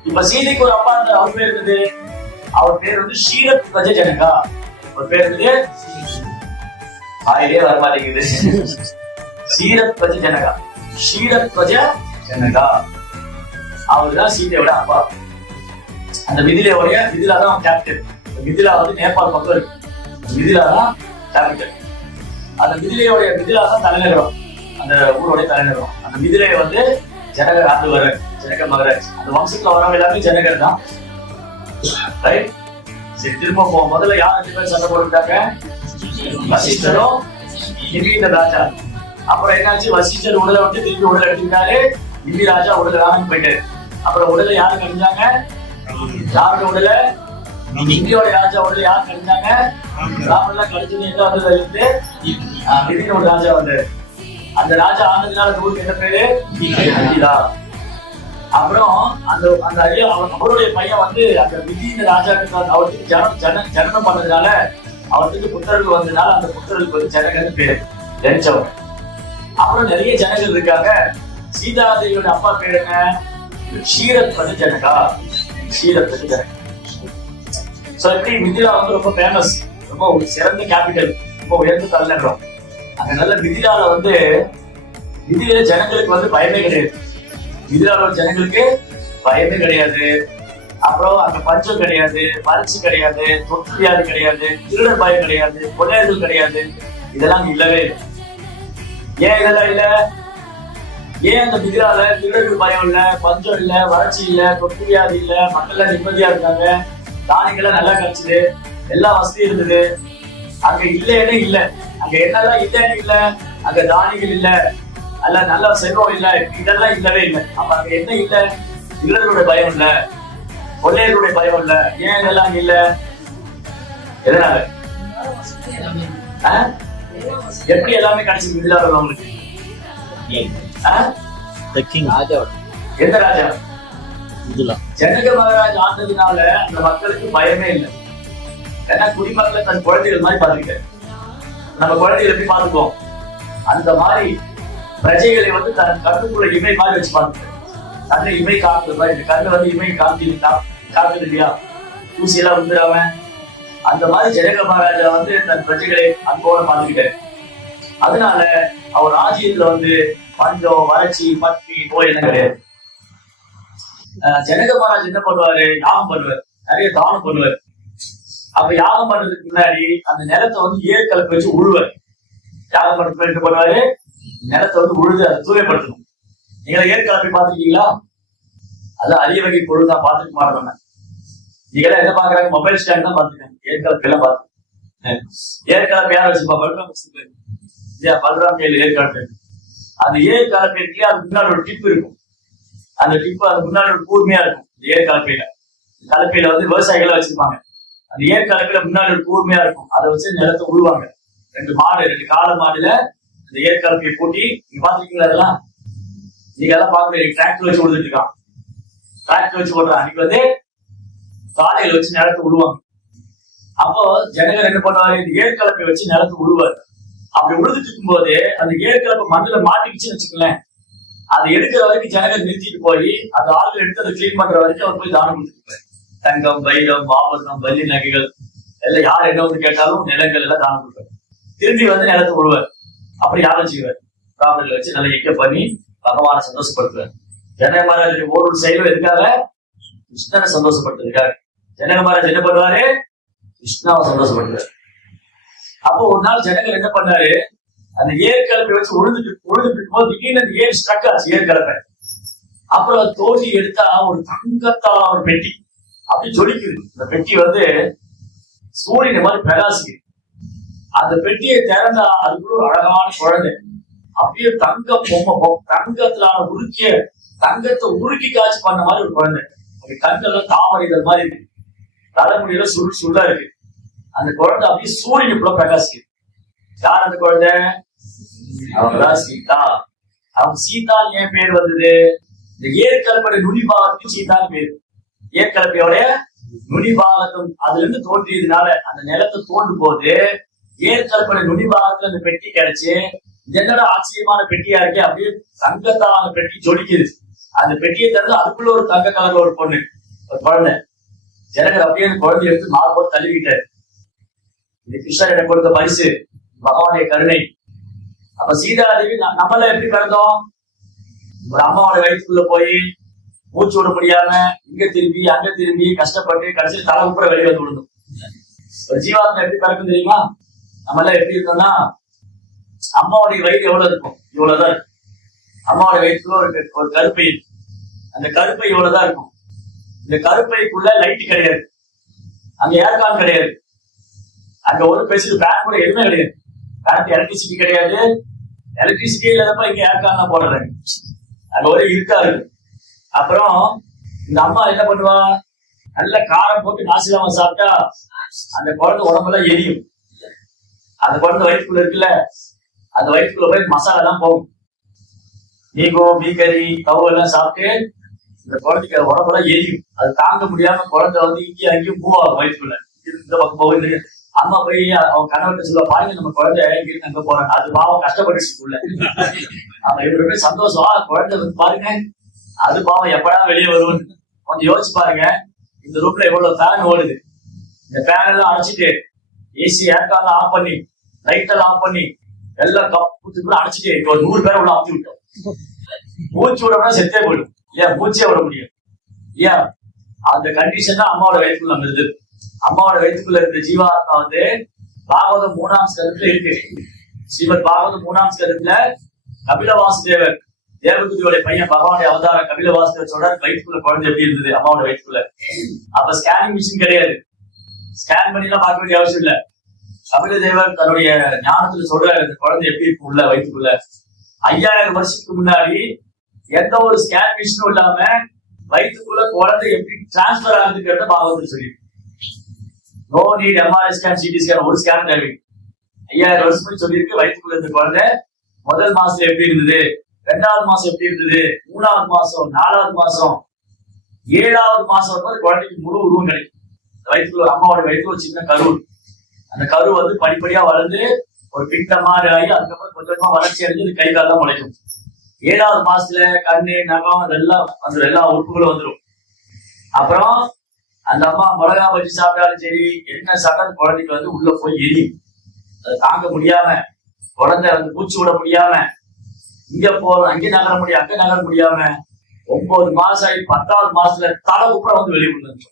இப்ப சீதைக்கு ஒரு அப்பா இருந்தார், அவர் பேர் இருந்தது, அவர் பேர் வந்து ஷீரத்வஜ ஜனகா. அவர் பேர் இருந்தது, ஆயிலே வரமாட்டேங்குது, ஷீரத்வஜ ஜனகா. ஷீரத்வஜ ஜனகா அவர்தான் சீதையோட அப்பா. அந்த மிதிலையோடைய மிதிலா தான் கேப்டன். மிதிலா வந்து நேபாள் பக்கம் இருக்கு. மிதிலா தான் கேபிட்டல். அந்த மிதிலையோடைய மிதிலா தான் தலைநகரம், அந்த ஊரோடைய தலைநகரம். அந்த மிதிலையை வந்து ஜனகர் ஆண்டு வர, ஜனக மகராஜ். அந்த வம்சத்துல வரவங்க எல்லாமே ஜனகர் தான். ரைட்? சரி, திரும்ப முதல்ல யார் ரெண்டு பேர் சண்டை போட்டுட்டாங்க? வசிஷ்டரும் நிமி ராஜா. அப்புறம் என்னாச்சு? வசிஷ்டர் உடலை வந்து திருப்பி உடலை எடுத்துக்கிட்டாரு. நிமி ராஜா உடலை வேணும்னு போயிட்டாரு. அப்புறம் உடலை யாரு கழிஞ்சாங்க? யாரோட உடலை? நிமியோட ராஜா உடலை யார் கழிஞ்சாங்க? ராமன்லாம் கழிச்சது என்ன வந்தது? விதினோட ராஜா வந்தாரு. அந்த ராஜா ஆனதுனால அந்த ஊருக்கு என்ன பேரு மிதிலா. அப்புறம் அந்த அந்த ஐயா அவருடைய பையன் வந்து அந்த மிதியின் ராஜாக்கு அவருக்கு ஜனனம் பண்ணதுனால அவருக்கு புத்தர்கள் வந்ததுனால அந்த புத்தர்களுக்கு வந்து ஜனகன்னு பேரு ஜனிச்சவங்க. அப்புறம் நிறைய ஜனங்கள் இருக்காங்க. சீதாதேவியோட அப்பா பேர் என்ன? ஷீரத் வந்து ஜனகா. ஷீரத் வந்து ஜனகா. சோ இப்படி மிதிலா வந்து ரொம்ப ஃபேமஸ், ரொம்ப ஒரு சிறந்த கேபிட்டல், ரொம்ப உயர்ந்த தலைநகரம். அங்க நல்ல மிதிலால வந்து மிதில ஜனங்களுக்கு வந்து பயமே கிடையாது. மிதிலாவோட ஜனங்களுக்கு பயமே கிடையாது. அப்புறம் அங்க பஞ்சம் கிடையாது, வறட்சி கிடையாது, தொற்று வியாதி கிடையாது, திருடர் பயம் கிடையாது, கொள்ளையர்கள் கிடையாது. இதெல்லாம் இல்லவே இல்லை. ஏன் இதெல்லாம் இல்ல? ஏன் அந்த மிதிலால திருடர்கள் பயம் இல்ல, பஞ்சம் இல்ல, வறட்சி இல்ல, தொற்று வியாதி இல்ல, மக்கள் நிம்மதியா இருக்காங்க, தானியங்கள்லாம் நல்லா கிடைச்சது, எல்லா வசதியும் இருந்தது. அங்க இல்லைன்னு இல்ல. அங்க என்னெல்லாம் இல்லைன்னு இல்ல, அங்க தானியங்கள் இல்ல, அல்ல நல்ல செல்வம் இல்ல, இதெல்லாம் இல்லவே இல்லை. அப்ப அங்க என்ன இல்ல? திருடர்களுடைய பயம் இல்ல, கொள்ளையர்களுடைய பயம் இல்ல. ஏன் இதெல்லாம் இல்ல? எதனால? எப்படி எல்லாமே கிடைச்சது மிதிலால உங்களுக்கு? எந்த ராஜா? ஜனக மகாராஜ் ஆண்டதுனால அந்த மக்களுக்கு பயமே இல்லை. ஏன்னா குடிமக்களை தன் குழந்தைகள் மாதிரி பாத்துக்க, நம்ம குழந்தைகள் எப்படி பாத்துக்குவோம் அந்த மாதிரி பிரஜைகளை வந்து தன் கண்ணுக்குள்ள இமை மாதிரி வச்சு பாத்துக்க. கண்ணு இமை காக்குது மாதிரி, இந்த கண்ணு வந்து இமை காக்குது இல்லையா, தூசி எல்லாம் வந்துடாம. அந்த மாதிரி ஜனக மகாராஜா வந்து தன் பிரஜைகளை அன்போட பாத்துக்கிட்டாரு. அதனால அவர் ராஜ்யத்துல வந்து பஞ்சம், வறட்சி, பட்டி, நோய் எல்லாம் கிடையாது. ஜனக மகாராஜ் என்ன பண்ணுவாரு? யாகம் பண்ணுவார், நிறைய தானம் பண்ணுவார். அப்ப யாகம் பண்றதுக்கு முன்னாடி அந்த நிலத்தை வந்து ஏற்கலப்பை வச்சு உழுவார். யாகம் பண்றதுக்கு என்ன பண்ணுவாரு? நிலத்தை வந்து உழுது அதை தூய்மைப்படுத்தணும். நீங்க ஏற்கலப்பை பாத்துருக்கீங்களா? அதான் அரிய வகை பொருள் தான், பாத்துக்க மாட்டோம். நீங்க எல்லாம் என்ன பாக்குறாங்க? மொபைல் ஸ்டாண்ட் தான் பாத்துக்காங்க. ஏற்கலப்பை எல்லாம் பாத்துக்க. ஏற்கலப்பை யார் வச்சுப்பா? பல்ராம் கையில ஏற்கலப்பை. அந்த ஏற்கலப்பைக்கு அது முன்னாடி ஒரு டிப் இருக்கும். அந்த டிப்பு அது முன்னாடி ஒரு கூர்மையா இருக்கும். ஏர் கலப்பையில, கலப்பையில வந்து விவசாயிகளா வச்சிருப்பாங்க. அந்த ஏர் கலப்பையில முன்னாடி ஒரு கூர்மையா இருக்கும். அதை வச்சு நிலத்தை உழுவாங்க. ரெண்டு கால மாடுல அந்த ஏர் கலப்பையை பூட்டி, நீங்க பாத்துருக்கீங்களா? அதெல்லாம் நீங்க எல்லாம் பாக்குறீங்க. டிராக்டர் வச்சு உழுதுட்டு இருக்கான், டிராக்டர் வச்சு ஓடுறான். அன்னைக்கு வந்து காலையில வச்சு நிலத்தை உழுவாங்க. அப்போ ஜனகர் என்ன பண்ணுவாரு? இந்த ஏர் கலப்பை வச்சு நிலத்தை உழுவாரு. அப்படி உழுதுட்டு இருக்கும் போது அந்த ஏர் கலப்பை மண்ணுல மாட்டிக்கிச்சுன்னு வச்சுக்கலேன், அதை எடுக்கிற வரைக்கும் ஜனகர் நிறுத்திட்டு போய் அந்த ஆளுகள் எடுத்து அதை கிளீன் பண்ற வரைக்கும் அவர் போய் தானம் கொடுத்துருப்பாரு. தங்கம், வைரம், ஆபரணம், வள்ளி நகைகள் எல்லாம் யார் என்ன வந்து கேட்டாலும் நிலங்கள் எல்லாம் தானம் கொடுப்பாரு. திரும்பி வந்து நிலத்தை விடுவார். அப்படி யாரும் செய்வார்? பிராமணர்களை வச்சு நல்லா எக்க பண்ணி பகவானை சந்தோஷப்படுத்துவார். ஜனக மகாராஜுடைய ஒரு செயலும் எதுக்காக? கிருஷ்ணனை சந்தோஷப்படுத்துறதுக்காக. ஜனக மகாராஜ் என்ன பண்ணுவாரு? கிருஷ்ணாவை சந்தோஷப்படுத்துவார். அப்போ ஒரு நாள் ஜனகர் என்ன பண்ணாரு? அந்த ஏர் கலப்பை வச்சு உழுதுட்டு இருக்கும்போது திடீர்னு அந்த ஏர் ஸ்ட்ரக் ஆச்சு, ஏர் கலப்பை. அப்புறம் தோண்டி எடுத்தா ஒரு தங்கத்தால ஒரு பெட்டி அப்படி ஜொலிக்குது. இந்த பெட்டி வந்து சூரியனை மாதிரி பிரகாசிக்குது. அந்த பெட்டியை திறந்தா அதுக்குள்ள ஒரு அழகான குழந்தை, அப்படியே தங்க பொம்மை, தங்கத்திலான தங்கத்தை உருக்கி காய்ச்சி பண்ண மாதிரி ஒரு குழந்தை. அப்படி கண்கள்லாம் தாமரைகள் மாதிரி இருக்கு, தலைமுடியில சுள்ளா இருக்கு. அந்த குழந்தை அப்படியே சூரியனுக்குள்ள பிரகாசிக்குது. யார் அந்த குழந்தை? அவங்கதான் சீதா. அவங்க சீதா ஏன் பேர் வந்தது? இந்த ஏற்கலப்பை நுனிபாகத்துக்கு சீதான் பேரு. ஏற்கலப்பையோடைய நுனிபாகத்தும் அதுல இருந்து தோன்றியதுனால அந்த நிலத்தை தோண்டும் போது ஏற்கலப்பை நுனிபாகத்துல அந்த பெட்டி கிடைச்சு, என்னோட ஆச்சரியமான பெட்டியா இருக்கே, அப்படியே தங்கத்தான பெட்டி ஜொலிக்குது. அந்த பெட்டியை திறந்து அதுக்குள்ள ஒரு தங்க கலர்ல ஒரு பொண்ணு, ஒரு குழந்தை. ஜனகர் அப்படியே அந்த குழந்தைய எடுத்து மாறு போட்டு தள்ளிக்கிட்டாரு. இது கிருஷ்ணர் எனக்கு கொடுத்த பரிசு, பகவானுடைய கருணை. அப்ப சீதாதேவி நம்மள எப்படி பிறந்தோம்? ஒரு அம்மாவோட வயிற்றுக்குள்ள போய் மூச்சு விட முடியாம இங்க திரும்பி அங்க திரும்பி கஷ்டப்பட்டு கடைசியில் தலை உப்புற வெளியே வந்து விழுந்தோம். ஒரு ஜீவாத்மா எப்படி பிறக்கும் தெரியுமா? நம்ம எல்லாம் எப்படி இருக்கோம்னா, அம்மாவுடைய வயிறு எவ்வளவு இருக்கும்? இவ்வளவுதான் இருக்கும். அம்மாவோட வயிற்றுக்குள்ள ஒரு கருப்பை, அந்த கருப்பை இவ்வளவுதான் இருக்கும். இந்த கருப்பைக்குள்ள லைட் கிடையாது, அங்க ஏர்கான் கிடையாது, அங்க ஒரு பெருசு ஃபேன் கூட எதுவுமே கிடையாது. ஃபேனுக்கு எலக்ட்ரிசிட்டி கிடையாது. எலக்ட்ரிசிட்டி இல்லாதப்ப இங்க ஏர்கான் போடுறாங்க. அங்க ஒரே இருக்கா இருக்கு. அப்புறம் இந்த அம்மா என்ன பண்ணுவா? நல்ல காரம் போட்டு நாசிலாம சாப்பிட்டா அந்த குழந்தை உடம்பெல்லாம் எரியும். அந்த குழந்தை வயிற்றுக்குள்ள இருக்குல்ல, அந்த வயிற்றுக்குள்ள போய் மசாலா எல்லாம் போகும். மீகோ மீகறி கவு எல்லாம் சாப்பிட்டு இந்த குழந்தைக்கு உடம்பெல்லாம் எரியும். அது தாங்க முடியாம குழந்தை வந்து இங்கேயும் அங்கேயும் மூவ் ஆகும் வயிற்றுக்குள்ள. இந்த பக்கம் போகுது. அம்மா போய் அவன் கணவர்கிட்ட சொல்ல, பாருங்க நம்ம குழந்தை இங்கிருந்து அங்க போறாங்க. அது பாவம் கஷ்டப்பட்டுச்சுக்குள்ள. அவன் இவருமே சந்தோஷம், குழந்தை வந்து பாருங்க அது பாவம் எப்படா வெளியே வருவோன்னு கொஞ்சம் யோசிச்சு பாருங்க. இந்த ரூம்ல எவ்வளவு ஃபேன் ஓடுது. இந்த ஃபேன் எல்லாம் அடைச்சிட்டு ஏசி ஏர்கான் ஆஃப் பண்ணி லைட் எல்லாம் ஆஃப் பண்ணி எல்லாம் கப்புத்துக்குள்ள அடைச்சிட்டு இங்க ஒரு 100 பேரை உள்ள அமுத்தி விட்டோம். மூச்சு விடனா செத்தே போயிடும் இல்லையா, மூச்சே விட முடியும் இல்லையா. அந்த கண்டிஷன் தான் அம்மாவோட வயிற்றுக்குள்ள நம்ம இருந்தது. அம்மாவோட வயிற்றுக்குள்ள இருக்கிற ஜீவாத்மா வந்து பாகவதம் 3ஆம் ஸ்கந்தத்துல இருக்கு. ஸ்ரீமத் பாகவதம் 3ஆம் ஸ்கந்தத்துல கபில வாசுதேவர் தேவகுதியோட பையன் பகவானுடைய அவதாரம் கபில வாசுதேவர் சொல்றாரு, வயிற்றுக்குள்ள குழந்தை எப்படி இருந்தது அம்மாவோட வயிற்றுக்குள்ள. அப்ப ஸ்கேனிங் மிஷின் கிடையாது, ஸ்கேன் பண்ணி எல்லாம் பார்க்க வேண்டிய அவசியம் இல்ல. கபில தேவர் தன்னுடைய ஞானத்துல சொல்றாரு இந்த குழந்தை எப்படி இருக்கும் உள்ள வயிற்றுக்குள்ள. 5000 வருஷத்துக்கு முன்னாடி எந்த ஒரு ஸ்கேன் மிஷினும் இல்லாம வயிற்றுக்குள்ள குழந்தை எப்படி டிரான்ஸ்பர் ஆகுதுங்கிறத பாகவத்தில் சொல்லி, no need MRI scan CT scan ஒரு ஸ்கேன் தேவை. 5000 வருஷம் சொல்லியிருக்கு வயிற்றுக்குள்ள இருந்த குழந்தை முதல் மாசம் எப்படி இருந்தது, 2வது மாசம் எப்படி இருந்தது, 3வது மாசம், 4வது மாசம், 7வது மாசம் குழந்தைக்கு முழு உருவம் கிடைக்கும். வயிற்றுக்குள்ள அம்மாவோட வயிற்றுல ஒரு சின்ன கரு, அந்த கரு வந்து படிப்படியா வளர்ந்து ஒரு பிட்ட மாதிரி ஆகி அதுக்கப்புறம் கொஞ்சமா வளர்ச்சி அடைஞ்சு கை கால் தான் முளைக்கும். 7வது மாசத்துல கண்ணு நகம் அதெல்லாம் அந்த எல்லா உறுப்புகளும் வந்துடும். அப்புறம் அந்த அம்மா மிளகா பஜ்ஜி சாப்பிட்டாலும் சரி என்ன சாப்பிட்டாலும் குழந்தைக்கு வந்து உள்ள போய் எரியும். அதை தாங்க முடியாம குழந்தை வந்து மூச்சு விட முடியாம இங்க போறோம் அங்கே நகர முடியும் அங்க நகர முடியாம 9 மாசம் ஆகி 10வது மாசத்துல தலை உப்புறம் வந்து வெளியே விழுந்து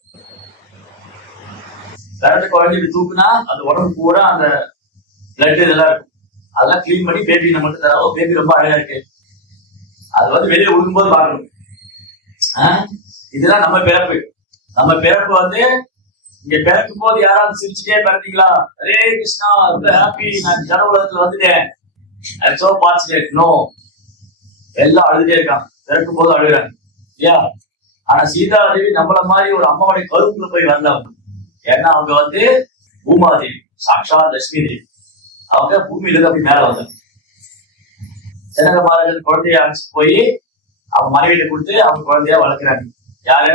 கரண்ட் குழந்தைக்கு தூக்குனா அது உடம்பு பூரா அந்த பிளட் இதெல்லாம் இருக்கும். அதெல்லாம் கிளீன் பண்ணி பேபி நம்ம மட்டும் தரோம். பேபி ரொம்ப அழகா இருக்கு, அது வந்து வெளியே விழுகும்போது பார்க்கணும். இதுதான் நம்ம பிறப்பு. நம்ம பிறப்பு வந்து இங்க பிறக்கும் போது யாராவது சிரிச்சுட்டே பிறந்தீங்களா, ஹரே கிருஷ்ணா ரொம்ப ஹாப்பி நான் ஜன உலகத்துல வந்துட்டேன் சோ பார்ச்சுட்டேன், நோ, எல்லாம் அழுதுட்டே இருக்காங்க. பிறக்கும் போது அழுகுறாங்க இல்லையா. ஆனா சீதா தேவி நம்மள மாதிரி ஒரு அம்மாவுடைய கருப்புல போய் வந்தவங்க. ஏன்னா அவங்க வந்து பூமாதேவி, சாட்சா லட்சுமி தேவி. அவங்க பூமியில இருந்து அப்படி மேல வந்தாங்க. ஜனக மகாராஜன் குழந்தைய அழைச்சிட்டு போய் அவங்க மனைவியில கொடுத்து அவங்க குழந்தையா வளர்க்குறாங்க. யாரு?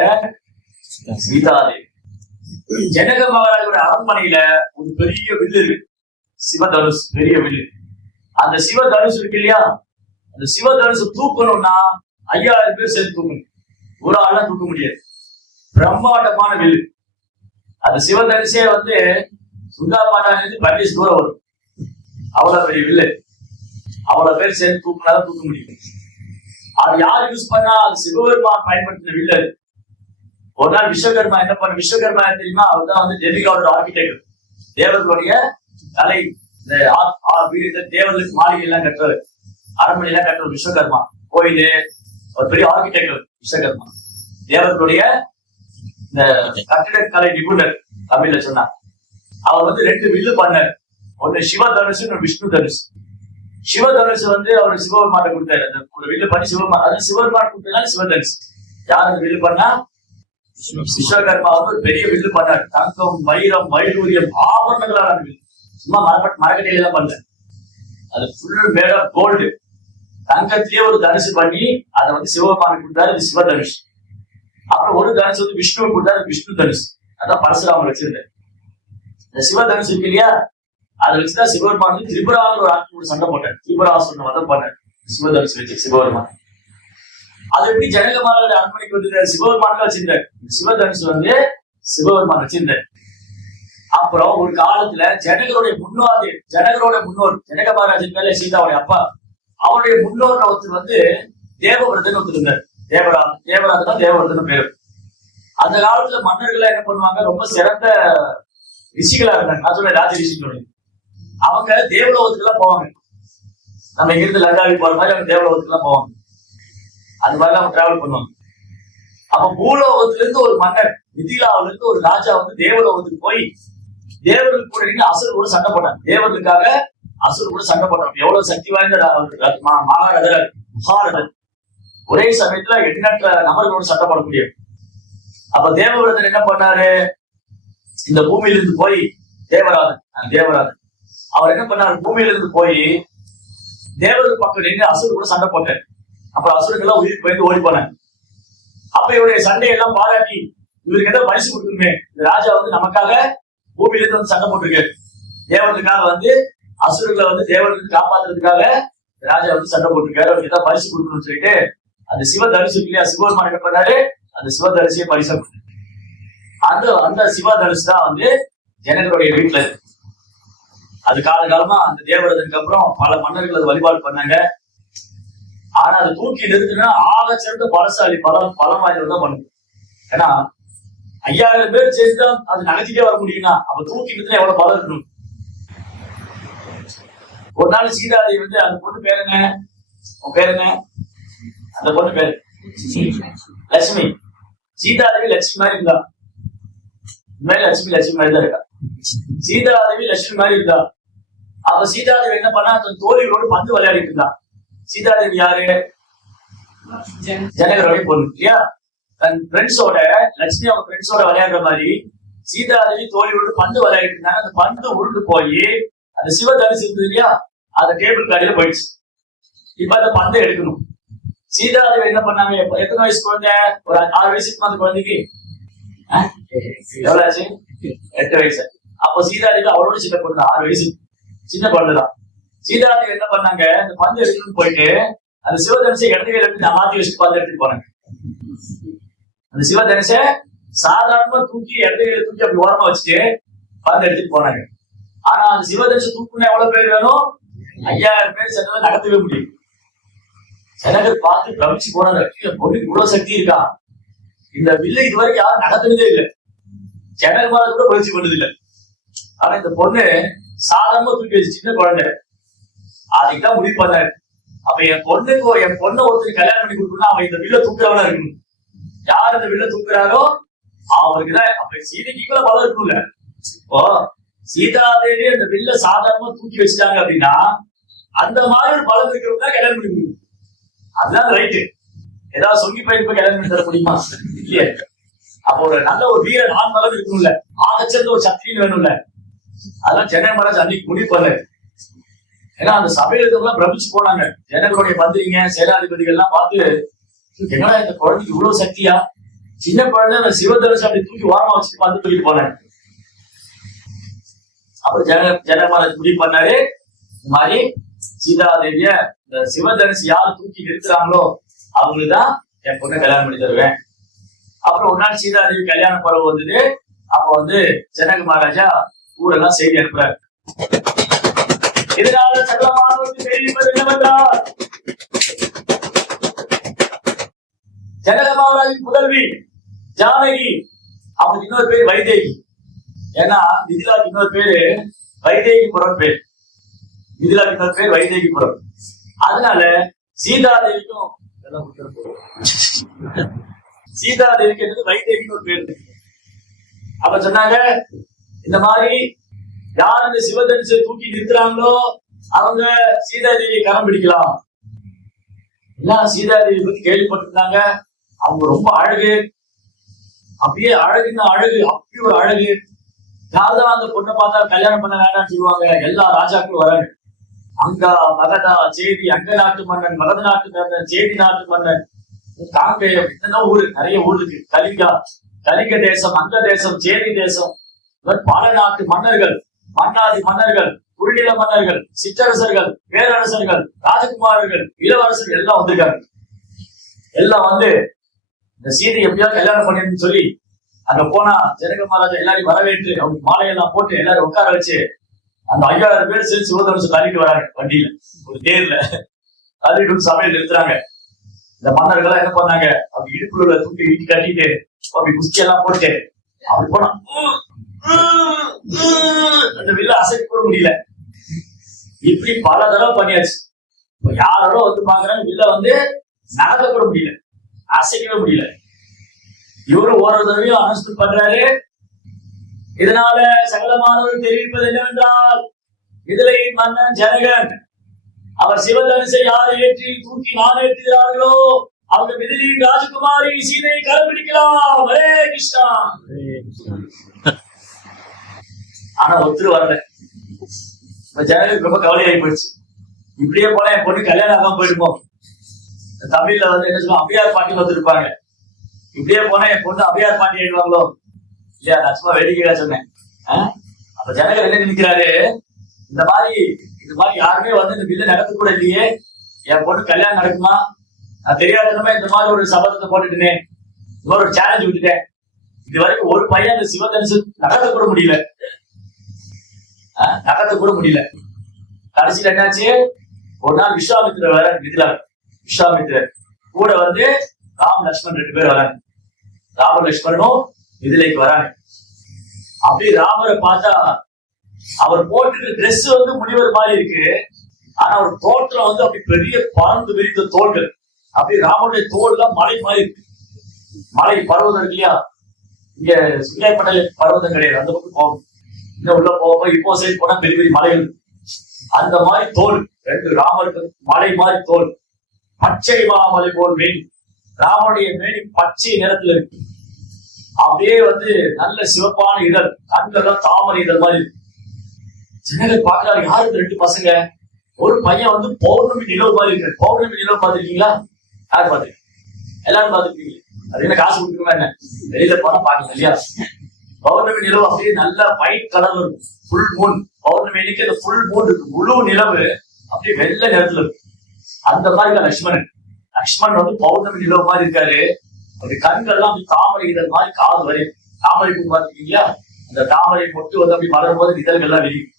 சீதாதேவி. ஜனக மகாராஜோட அரண்மனையில ஒரு பெரிய வில்லு இருக்கு, சிவதனுஷ், பெரிய வில்லு. அந்த சிவதனுஷ் இருக்கு இல்லையா, அந்த சிவதனுஷ் தூக்கணும்னா 5000 பேர் சேர்த்து தூக்கணும், ஒரு ஆள்லாம் தூக்க முடியாது. பிரம்மாண்டமான வில்லு. அந்த சிவதனுஷே வந்து சுந்தா பாட்டாங்க பர்டிஸ் தூரம் வரும், அவ்வளவு பெரிய வில்லு. அவ்வளவு பேர் சேர்த்து தூக்கினாதான் தூக்க முடியும். அது யார் யூஸ் பண்ணா? அது சிவபெருமான் பயன்படுத்தின வில்லு. ஒரு நாள் விஸ்வகர்மா என்ன பண்ண, விஸ்வகர்மா தெரியுமா, அவர் தான் வந்து டெமிகாடோட ஆர்கிடெக்ட், தேவர்களுடைய கலை, இந்த தேவர்களுக்கு மாளிகை எல்லாம் கட்டுறது, அரண்மனை எல்லாம் கட்டுறது விஸ்வகர்மா. கோயிலு ஒரு பெரிய ஆர்கிடெக்ட் விஸ்வகர்மா, தேவர்களுடைய இந்த கட்டிடக்கலை நிபுணர் தமிழ்ல சொன்னார். அவர் வந்து 2 வில்லு பண்ணார், ஒன்னு சிவதனுஷ், விஷ்ணு தனுஷ். சிவதனுஷ் வந்து அவர் சிவபெருமான கொடுத்தாரு, அந்த ஒரு வில்லு பண்ணி சிவபெருமான், அதாவது சிவபெருமான் கொடுத்ததுனால சிவதனுஷ். யார் அந்த வில்லு பண்ணா? விஸ்வகர்மா வந்து ஒரு பெரிய வில்லு பண்ணார். தங்கம், வைரம், வைடூரியம், ஆபரணங்களான வில்லு. சும்மா மரக்கட்டையில எல்லாம் பண்ணல, அது ஃபுல் மேட் ஆஃப் கோல்டு. தங்கத்திலேயே ஒரு தனுசு பண்ணி அதை வந்து சிவபெருமான் கொடுத்தாரு, இது சிவதனுஷ். அப்புறம் ஒரு தனுசு வந்து விஷ்ணு கொடுத்தாரு, விஷ்ணு தனுஷ். அதான் பரசுராமர் வச்சிருந்தாரு. இந்த சிவதனுஷ் இருக்கு இல்லையா, அதை வச்சுதான் சிவபெருமான் வந்து திரிபுரான்னு ஒரு ஆட்சி சண்டை போட்டார், திரிபுராசுரனை வதம் பண்ணார் சிவதனுஷ் வச்சு சிவபெருமான். அது எப்படி ஜனகமாரோட அரண்மனைக்கு வந்து சிவபெருமான் வச்சிருந்தார், சிவதனுஷ் வந்து சிவபெருமான் வச்சிருந்தார். அப்புறம் ஒரு காலத்துல ஜனகரோட முன்னோர் ஜனக மகாராஜன் மேல சீதாவுடைய அப்பா, அவருடைய முன்னோர் ஒருத்தர் வந்து தேவவிரதன் ஒருத்தர் இருந்தார். தேவராஜன் தேவவிரதன் பேரு. அந்த காலத்துல மன்னர்கள் என்ன பண்ணுவாங்க, ரொம்ப சிறந்த ரிஷிகளா இருந்தாங்க. நான் சொல்ல ராஜ ரிஷிகளுடைய அவங்க தேவலோகத்துக்கு எல்லாம் போவாங்க. நம்ம இங்கிருந்து லங்காவி போற மாதிரி அவங்க தேவலோகத்துக்கு எல்லாம் போவாங்க. அது மாதிரி அவங்க டிராவல் பண்ணுவாங்க. அப்ப பூலோகத்துல இருந்து ஒரு மன்னர், மிதிலாவில இருந்து ஒரு ராஜா வந்து தேவலோகத்துக்கு போய் தேவர்களுக்கு கூட நின்று அசுர் கூட சண்டை போட்டாங்க. தேவர்களுக்காக அசுர் கூட சண்டை போட்டாங்க. எவ்வளவு சக்தி வாய்ந்த மகாரதன், ஒரே சமயத்துல எண்ணற்ற நபர்களோடு சண்டை போட முடியும். அப்ப தேவவிரதன் என்ன பண்ணாரு, இந்த பூமியிலிருந்து போய் தேவராஜன் அவர் என்ன பண்ணாரு, பூமியிலிருந்து போய் தேவர்கள் பக்கம் நின்று அசுரர் கூட சண்டை போட்டார். அப்புறம் அசுரங்கள்லாம் உயிருக்கு பயந்து ஓடி போனாங்க. அப்ப இவருடைய சண்டையெல்லாம் பாராட்டி இவருக்கு ஏதோ பரிசு கொடுக்கணுமே, இந்த ராஜா வந்து நமக்காக பூமியில இருந்து வந்து சண்டை போட்டிருக்காரு, தேவர்களுக்காக வந்து அசுரர்களை வந்து தேவர்களுக்கு காப்பாத்துறதுக்காக ராஜா வந்து சண்டை போட்டிருக்காரு, அவருக்கு ஏதாவது பரிசு கொடுக்கணும்னு சொல்லிட்டு அந்த சிவதரிசி இல்லையா, சிவபெருமான் என்ன பண்ணாரு, அந்த சிவதரிசியை பரிசா கொடுத்தாரு. அந்த அந்த சிவதரிசி தான் வந்து ஜனகருடைய வீட்டுல இருக்கு. அது காலகாலமா அந்த தேவரதனுக்கு அப்புறம் பல மன்னர்கள் அது வழிபாடு பண்ணாங்க. ஆனா அதை தூக்கி நிறுத்தினா ஆக சிறந்த பலசாலி பலம் வாய்ந்தது தான் பண்ணுது. ஏன்னா 5000 பேர் சேர்ந்துதான் அது நகர்த்திட்டே வர முடியும்னா அப்ப தூக்கி நிறுத்தினா எவ்வளவு பலம் இருக்கணும். ஒரு நாள் சீதாதேவி வந்து அந்த பொண்ணு பேர் என்ன, உன் பேர் என்ன, அந்த பொண்ணு பேரு லட்சுமி. சீதாதேவி லட்சுமி மாதிரி இருந்தா, உண்மையில லட்சுமி மாதிரி தான் இருக்கா. சீதாதேவி லட்சுமி மாதிரி இருந்தா. அப்ப சீதாதேவி என்ன பண்ணா, தன் தோழிகளோடு பந்து விளையாடிட்டு இருந்தா. சீதாதேவி யாரு, ஜனகருடைய பொண்ணு இல்லையா. தன் ஃப்ரெண்ட்ஸோட, லட்சுமி அவங்க ஃப்ரெண்ட்ஸோட விளையாடுற மாதிரி சீதாதேவி தோழியோடு பந்து விளையாடிட்டு இருந்தாங்க. அந்த பந்து உருண்டு போய் அந்த சிவதரிசி இருந்தது இல்லையா, அந்த டேபிள் காடியில போயிடுச்சு. இப்ப அந்த பந்தை எடுக்கணும். சீதாதேவி என்ன பண்ணாங்க, எத்தனை வயசு குழந்தை, ஒரு 6 வயசுக்கு அந்த குழந்தைக்கு எவ்வளவு ஆச்சு, 8 வயசு. அப்போ சீதாதேவி அவரோட சின்ன பொண்ணு, 6 வயசு சின்ன குழந்தைதான். சீதாதேவி என்ன பண்ணாங்க, அந்த பந்து எடுக்கணும்னு போயிட்டு அந்த சிவதனுசை இடத்துல எடுத்து மாத்தி வச்சுட்டு பந்து எடுத்துட்டு போனாங்க. அந்த சிவதனுசை சாதாரணமா தூக்கி இடத்துல தூக்கி அப்படி ஓரமா வச்சுட்டு பந்து எடுத்துட்டு போனாங்க. ஆனா அந்த சிவதனுசை தூக்குனா எவ்வளவு பேர் வேணும், 5000 பேர் சேர்ந்ததை நகர்த்தவே முடியும். ஜனகர் பார்த்து பிரமிச்சு போனாரு, பொண்ணுக்கு இவ்வளவு சக்தி இருக்கா, இந்த வில்லை இதுவரைக்கும் யாரும் நகர்த்தினதே இல்லை, ஜனகர் மாதிரி கூட முயற்சி பண்ணது இல்லை. ஆனா இந்த பொண்ணு சாதாரணமா தூக்கி வச்சு, சின்ன குழந்தை, அதுக்குதான் முடிவு பண்ணாரு. அப்ப என் பொண்ணை ஒருத்தர் கல்யாணம் பண்ணி கொடுக்கணும்னா அவன் இந்த வில்ல தூக்குறவனா இருக்கணும். யார் இந்த வில்ல தூக்குறாரோ அவருக்குதான். அப்ப சீதைக்கு கூட பலம் இருக்கும்ல. இப்போ சீதாதேவி அந்த வில்ல சாதாரணமா தூக்கி வச்சுட்டாங்க அப்படின்னா அந்த மாதிரி ஒரு பலம் இருக்கிறவங்க தான் கல்யாணம் பண்ணி முடியும். அதுதான் ரைட்டு. ஏதாவது சொல்லி பயிர் போய் கல்யாணம் பண்ணி தர முடியுமா, இல்லையே. அப்போ ஒரு நல்ல ஒரு வீரன் ஆண் பலம் இருக்கணும்ல, ஆகச்சிறந்த ஒரு சக்தின்னு வேணும்ல. அதெல்லாம் ஜனக மகாராஜ் அன்னைக்கு முடிவு பண்ணாரு. ஏன்னா அந்த சபையில இருக்கவங்க பிரமிச்சு போனாங்க. ஜனங்களுடைய மந்திரிங்க, சேனாதிபதிகள் எல்லாம் பார்த்து, என்னடா இந்த குழந்தைக்கு இவ்வளவு சக்தியா, சின்ன குழந்தை அந்த சிவதனுசை அப்படி தூக்கி ஓரமா வச்சுட்டு பார்த்து தூக்கிட்டு போனாங்க. அப்புறம் ஜனக மகாராஜ் முடிவு பண்ணாரு, இந்த மாதிரி சீதாதேவிய இந்த சிவதனுசு யாரு தூக்கி நிறுத்துறாங்களோ அவங்களுக்குதான் என் பொண்ணை கல்யாணம் பண்ணி தருவேன். அப்புறம் ஒரு நாள் சீதாதேவி கல்யாண பருவம் வந்தது. அப்ப வந்து ஜனக மகாராஜா ஊரெல்லாம் செய்தி அனுப்புறாரு. இதனால சகலமானவருக்கு தெரிவிப்பது என்னவென்றால், ஜனக மகாராஜின் புதல்வி ஜானகி, அவனுக்கு இன்னொரு பேர் வைதேகி. ஏன்னா மிதிலாக்கு இன்னொரு பேரு வைதேகிபுரம் பேர், மிதிலாக்கு இன்னொரு பேர் வைதேகிபுரம். அதனால சீதாதேவிக்கும் சீதாதேவிக்கு வைதேகின்னு ஒரு பேர். அப்ப சொன்னாங்க, இந்த மாதிரி யார் இந்த சிவதனுசை தூக்கி நிறுத்துறாங்களோ அவங்க சீதாதேவியை கரம் பிடிக்கலாம். எல்லாம் சீதாதேவி பத்தி கேள்விப்பட்டிருந்தாங்க. அவங்க ரொம்ப அழகு, அப்படியே அழகுன்னா அழகு, அப்படி ஒரு அழகு. யார்தான் அந்த பொண்ணை பார்த்தா கல்யாணம் பண்ண வேண்டாம்னு சொல்லுவாங்க. எல்லா ராஜாக்களும் வராங்க. அங்கா, மகதா, சேதி, அங்க நாட்டு மன்னன், மகத நாட்டு மன்னன், சேதி நாட்டு மன்னன், காங்கேயம், இதெல்லாம் ஊரு, நிறைய ஊர் இருக்கு. கலிங்க தேசம், அங்க தேசம், சேதி தேசம், பல நாட்டு மன்னர்கள், மன்னாதி மன்னர்கள், குறுநில மன்னர்கள், சிற்றரசர்கள், பேரரசர்கள், ராஜகுமாரர்கள், இளவரசர்கள் எல்லாம் வந்திருக்காங்க. எல்லாம் வந்து இந்த சீதை எப்படியாவது கல்யாணம் பண்ணிருன்னு சொல்லி அங்க போனா ஜனக மகாராஜா எல்லாரையும் வரவேற்று அவங்களுக்கு மாலையெல்லாம் போட்டு எல்லாரும் உட்கார வச்சு அந்த 5000 பேர் சேர்ந்து சிவதனுசை தள்ளிட்டு வராங்க. வண்டியில ஒரு தேர்ல தள்ளிட்டு சபையில் நிறுத்துறாங்க. இந்த மன்னர்கள் என்ன பண்ணாங்க, அவங்க இடுப்புல தூக்கி வீட்டு கட்டிட்டு அப்படி குஸ்தி எல்லாம் போட்டு அப்படி போனா அந்த வில்ல அசைக்க கூட முடியல. இப்படி பல தடவை பண்ணியாச்சு. யாரோ வந்து பாக்குறாங்க, வில்ல வந்து நகர்த்த கூட முடியல, அசைக்கவே முடியல. இவரு ஒரு தடவையும் அனௌன்ஸ்மெண்ட் பண்றாரு. இதனால சகலமானவர்கள் தெரிவிப்பது என்னவென்றால், மிதிலை மன்னன் ஜனகன் அவர் சிவதனுசை யார் ஏற்றி தூக்கி நான் ஏற்றுகிறார்களோ அவங்க மிதிலியின் ராஜகுமாரி சீதையை கடைபிடிக்கலாம். ஹரே கிருஷ்ணா. ஆனா ஒருத்தர் வரல. ஜனகருக்கு ரொம்ப கவலையாகி போயிடுச்சு. இப்படியே போல என் பொண்ணு கல்யாணம் ஆகாம போயிருப்போம். தமிழ்ல வந்து என்ன சொல்லுவோம், அபியார் பாட்டி வந்துருப்பாங்க. இப்படியே போனா என் பொண்ணு அபியார் பாட்டி ஆயிடுவாங்களோ இல்லையா? நான் சும்மா வேடிக்கையா சொன்னேன். அப்ப ஜனகர் என்ன நினைக்கிறாரு, இந்த மாதிரி யாருமே வந்து இந்த பில்ல நடத்த கூட இல்லையே, என் பொண்ணு கல்யாணம் நடக்குமா? நான் தெரியாதனமா இந்த மாதிரி ஒரு சபதத்தை போட்டுட்டேன், இந்த மாதிரி ஒரு சேலஞ்ச் விட்டுட்டேன். இது வரைக்கும் ஒரு பையன் அந்த சிவதனுசு நகர்த்த கூட முடியல, கடைசியில் என்னாச்சு, ஒரு நாள் விஸ்வாமித்திரர் வர, விஸ்வாமித்திரர் கூட வந்து ராம் லட்சுமணன் 2 பேர் வராங்க. ராம லட்சுமணனும் மிதிலைக்கு வராங்க. அப்படி ராமரை பார்த்தா அவர் போட்டுட்டு ட்ரெஸ் வந்து முனிவர் மாதிரி இருக்கு, ஆனா அவர் தோற்றம் வந்து அப்படி பெரிய பறந்து விரித்த தோள்கள். அப்படி ராமனுடைய தோல்லாம் மலை மாதிரி இருக்கு. மலை பர்வதம் இருக்கு இல்லையா, இங்க சுங்கைப்பட்டல பர்வதம் கிடையாது, அந்த பக்கம் போகும். இன்னும் உள்ள போக இப்போ சைடு போனா பெரிய பெரிய மலைகள், அந்த மாதிரி தோல் 2 ராமருக்கு மலை மாதிரி தோல். பச்சை மாமலை போல் மேனி, ராமனுடைய மேனி பச்சை நிறத்துல இருக்கு. அப்படியே வந்து நல்ல சிவப்பான இதழ், கண்கள்லாம் தாமரை இதழ் மாதிரி இருக்கு. ஜனங்கள் பாக்குறாரு, யாருக்கு 2 பசங்க, ஒரு பையன் வந்து பௌர்ணமி நிலவு மாதிரி இருக்கு. பௌர்ணமி நிலவு பார்த்திருக்கீங்களா? யாரு பாத்துருக்கீங்க? எல்லாரும் பாத்துருக்கீங்க. அது என்ன காசு கொடுக்கணுமா என்ன? வெளியில போனா பாக்கணும் இல்லையா? பௌர்ணமி நிலவு அப்படியே நல்ல ஒயிட் கலர் இருக்கும். ஃபுல் மூன் பௌர்ணமி அன்னைக்கு அந்த ஃபுல் மூன் இருக்கு, முழு நிலவு அப்படியே வெள்ளை நிறத்துல இருக்கு. அந்த மாதிரி லட்சுமணன் வந்து பௌர்ணமி நிலவு மாதிரி இருக்காரு. அப்படி கண்கள்லாம் அப்படி தாமரை இதழ் மாதிரி காது வரையும். தாமரை பூ பார்த்துருக்கீங்களா? அந்த தாமரை பொட்டு வந்து அப்படி மலரும் போது இதழ்கள்லாம் வெளியும்.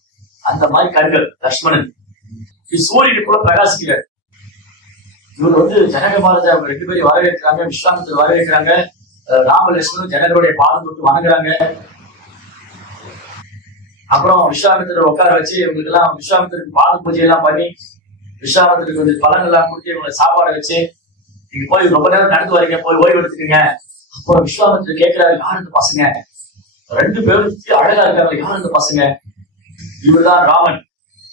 அந்த மாதிரி கண்கள் லட்சுமணன். சூரியன் கூட பிரகாசிக்கிறார். இவர் வந்து ஜனக மகாராஜா 2 பேரும் வரவேற்கிறாங்க, விஸ்வாமித்திரர் வரவேற்கிறாங்க. ராம லட்சுமணன் ஜனகருடைய பாதம் தொட்டு வணங்குறாங்க. அப்புறம் விஸ்வாமித்திரர் உட்கார வச்சு இவங்களுக்கு எல்லாம் விஸ்வாமித்திரருக்கு பாத பூஜை எல்லாம் பண்ணி, விஸ்வாமித்திரருக்கு வந்து பழங்கள் எல்லாம் கொடுத்து இவங்களை சாப்பாடு வச்சு, நீங்க போய் ரொம்ப நேரம் நடந்து வரீங்க, போய் ஓய்வு எடுத்துக்கீங்க. அப்புறம் விஸ்வாமித்திரர் கேட்கிறாரு, யார் இந்த பசங்க? 2 பேரும் அழகா இருக்காங்க, யார் இந்த பசங்க? இவர்தான் ராமன்,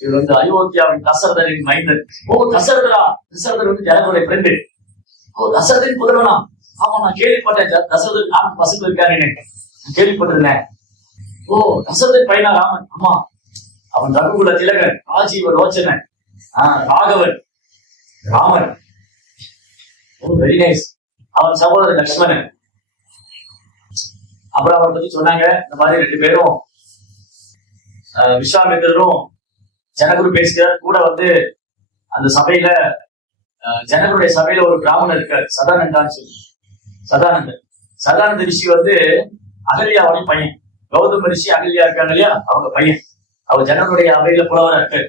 இவர் வந்து அயோத்தியாவின் தசரதரின் மைந்தன். ஓ தசரதர் வந்து ஜனகருடைய ஃப்ரெண்டு. ஓ தசரதரின் புதல்வனா? ஆமா, நான் கேள்விப்பட்டேன், தசரதர் 4 பசங்க இருக்காருன்னு கேள்விப்பட்டிருந்தேன். ஓ தசரதன் பையனா ராமன்? ஆமா, அவன் ரகுகுல திலகன், ராஜீவ லோச்சனன், ராகவன், ராமன். ஓ வெரி நைஸ். அவன் சகோதரன் லட்சுமணன். அப்புறம் அவரை பத்தி சொன்னாங்க. இந்த மாதிரி 2 பேரும் விஸ்வாமித்திரரும் ஜனகுரு பேசுகிறார். கூட வந்து அந்த சபையில ஜனகருடைய சபையில ஒரு பிராமணர் இருக்காரு, சதானந்தான்னு சொல்லி. சதானந்த ரிஷி வந்து அகல்யாவோட பையன். கௌதம ரிஷி அகல்யா இருக்காங்க இல்லையா, அவங்க பையன். அவர் ஜனகருடைய அவையில புலவரா இருக்காரு.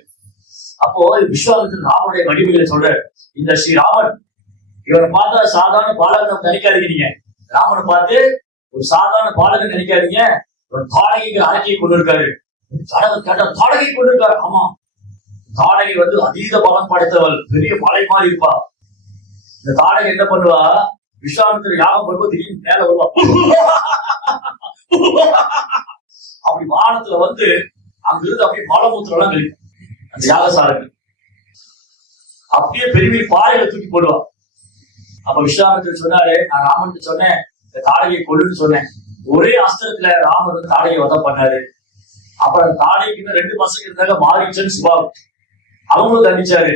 அப்போ விஸ்வாமித்திரர் ராமனுடைய வடிவுகளை சொல்றாரு. இந்த ஸ்ரீராமன், இவரை பார்த்தா சாதாரண பாலகன் நினைக்காதீங்க. ராமனை பார்த்து ஒரு சாதாரண பாலகன் நினைக்காதீங்க. ஒரு தாடகைங்கிற அழகியை கொண்டு இருக்காரு. தாடகை கொண்டு இருக்காரு. ஆமா, தாடகை வந்து அதீத பலம் படைத்தவள், பெரிய மலை மாதிரி இருப்பா. இந்த தாடகை என்ன பண்ணுவா, விஸ்வாமித்திரர் யாகம் பண்ணும்போது திடீர்னு மேல வருவா, அப்படி வானத்துல வந்து அங்கிருந்து அப்படியே மலமூத்திரம் எல்லாம் கழிக்கும் அந்த யாகசாலைகள். அப்படியே பெரிய பாறைகளை தூக்கி போடுவா. அப்ப விஸ்வாமித்திரர் சொன்னாரு, நான் ராமன் சொன்னேன் இந்த தாடகையை கொள்ளுன்னு சொன்னேன். ஒரே அஸ்திரத்துல ராமர் வந்து தாடகையை வதம் பண்ணாரு. அப்புறம் தாடகைக்கு 2 பசங்க இருந்தாங்க, மாரீச்சன் சுபாவம். அவங்களும் தண்டிச்சாரு.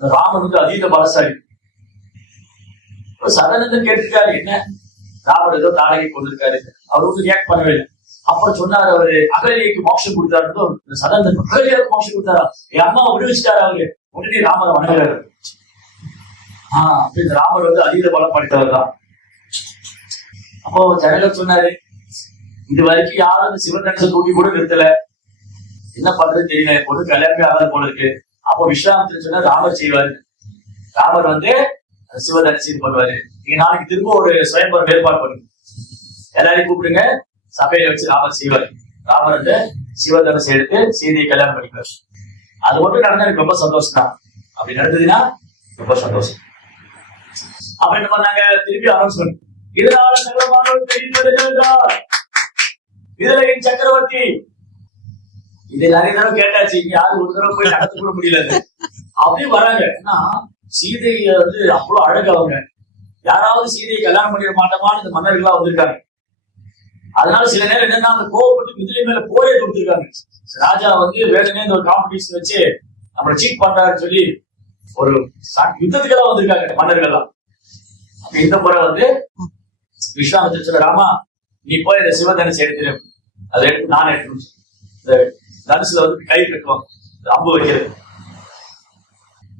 ராமன் வந்து அதீத பலசாலி. சதானந்தன் கேட்டிருக்காரு, என்ன ராமர் ஏதோ தாடகை கொண்டிருக்காரு. அவர் வந்து ரியாக்ட் பண்ணவே இல்லை. அப்புறம் சொன்னாரு, அவரு அகலியைக்கு மோட்சம் கொடுத்தாரு. சதானந்தன் அகலியாவுக்கு மோட்சம் கொடுத்தாரா? என் அம்மாவை விடுவிச்சுட்டாரு அவரு. உடனே ராமரை வணங்குறாரு. இந்த ராமர் வந்து அதீத பலம் படைத்தவர் தான். அப்போ ஜனகர் சொன்னாரு, இது வரைக்கும் யாரும் சிவதனுசை தூக்கி கூட நிறுத்தல, என்ன பண்றது தெரியல, பொண்ணு கல்யாணமே ஆகாது போல இருக்கு. அப்போ விஸ்வாமித்திரர் சொன்னா ராமர் செய்வாரு. ராமர் வந்து சிவதனுசை பண்ணுவாரு. நீங்க நாளைக்கு திரும்ப ஒரு சுயம்பரம் ஏற்பாடு பண்ணுங்க, எல்லாரையும் கூப்பிடுங்க, சபையில வச்சு ராமர் செய்வார். ராமர் வந்து சிவதனுசை எடுத்து சீதையை கல்யாணம் பண்ணிக்குவார். அது மட்டும் நடந்தா எனக்கு ரொம்ப சந்தோஷம் தான். அப்படி நடந்ததுன்னா ரொம்ப சந்தோஷம். அப்ப என்ன பண்ணாங்க, திருப்பி அனௌன்ஸ்மெண்ட். இதனால சகலமானவர் தெரிவித்தார், இதுல என் சக்கரவர்த்தி. இதை நிறைய தடவை கேட்டாச்சு, இங்க யாரும் ஒரு தடவை போய் நடத்த கூட முடியல. அப்படியே வராங்க. ஏன்னா சீதையை வந்து அவ்வளவு அழகு. அவங்க யாராவது சீதையை கல்யாணம் பண்ணிட மாட்டோமான்னு இந்த மன்னர்கள்லாம் வந்திருக்காங்க. அதனால சில நேரம் என்னன்னா, அந்த கோவப்பட்டு மிதிலை மேல போரே கொடுத்துருக்காங்க. ராஜா வந்து வேணுமே இந்த ஒரு காம்படிஷன் வச்சு நம்மளை சீட் பண்றாருன்னு சொல்லி ஒரு யுத்தத்துக்கெல்லாம் வந்திருக்காங்க மன்னர்கள்லாம். இந்த முறை வந்து விஸ்வாமித்திரர் சொல்ற, ராமா நீ போய் இந்த சிவதனுசு எடுத்துரு, அதை எடுத்து நான் எடுத்து இந்த தனுசுல வந்து கை கட்டுவாங்க அம்பு வைக்கிறது.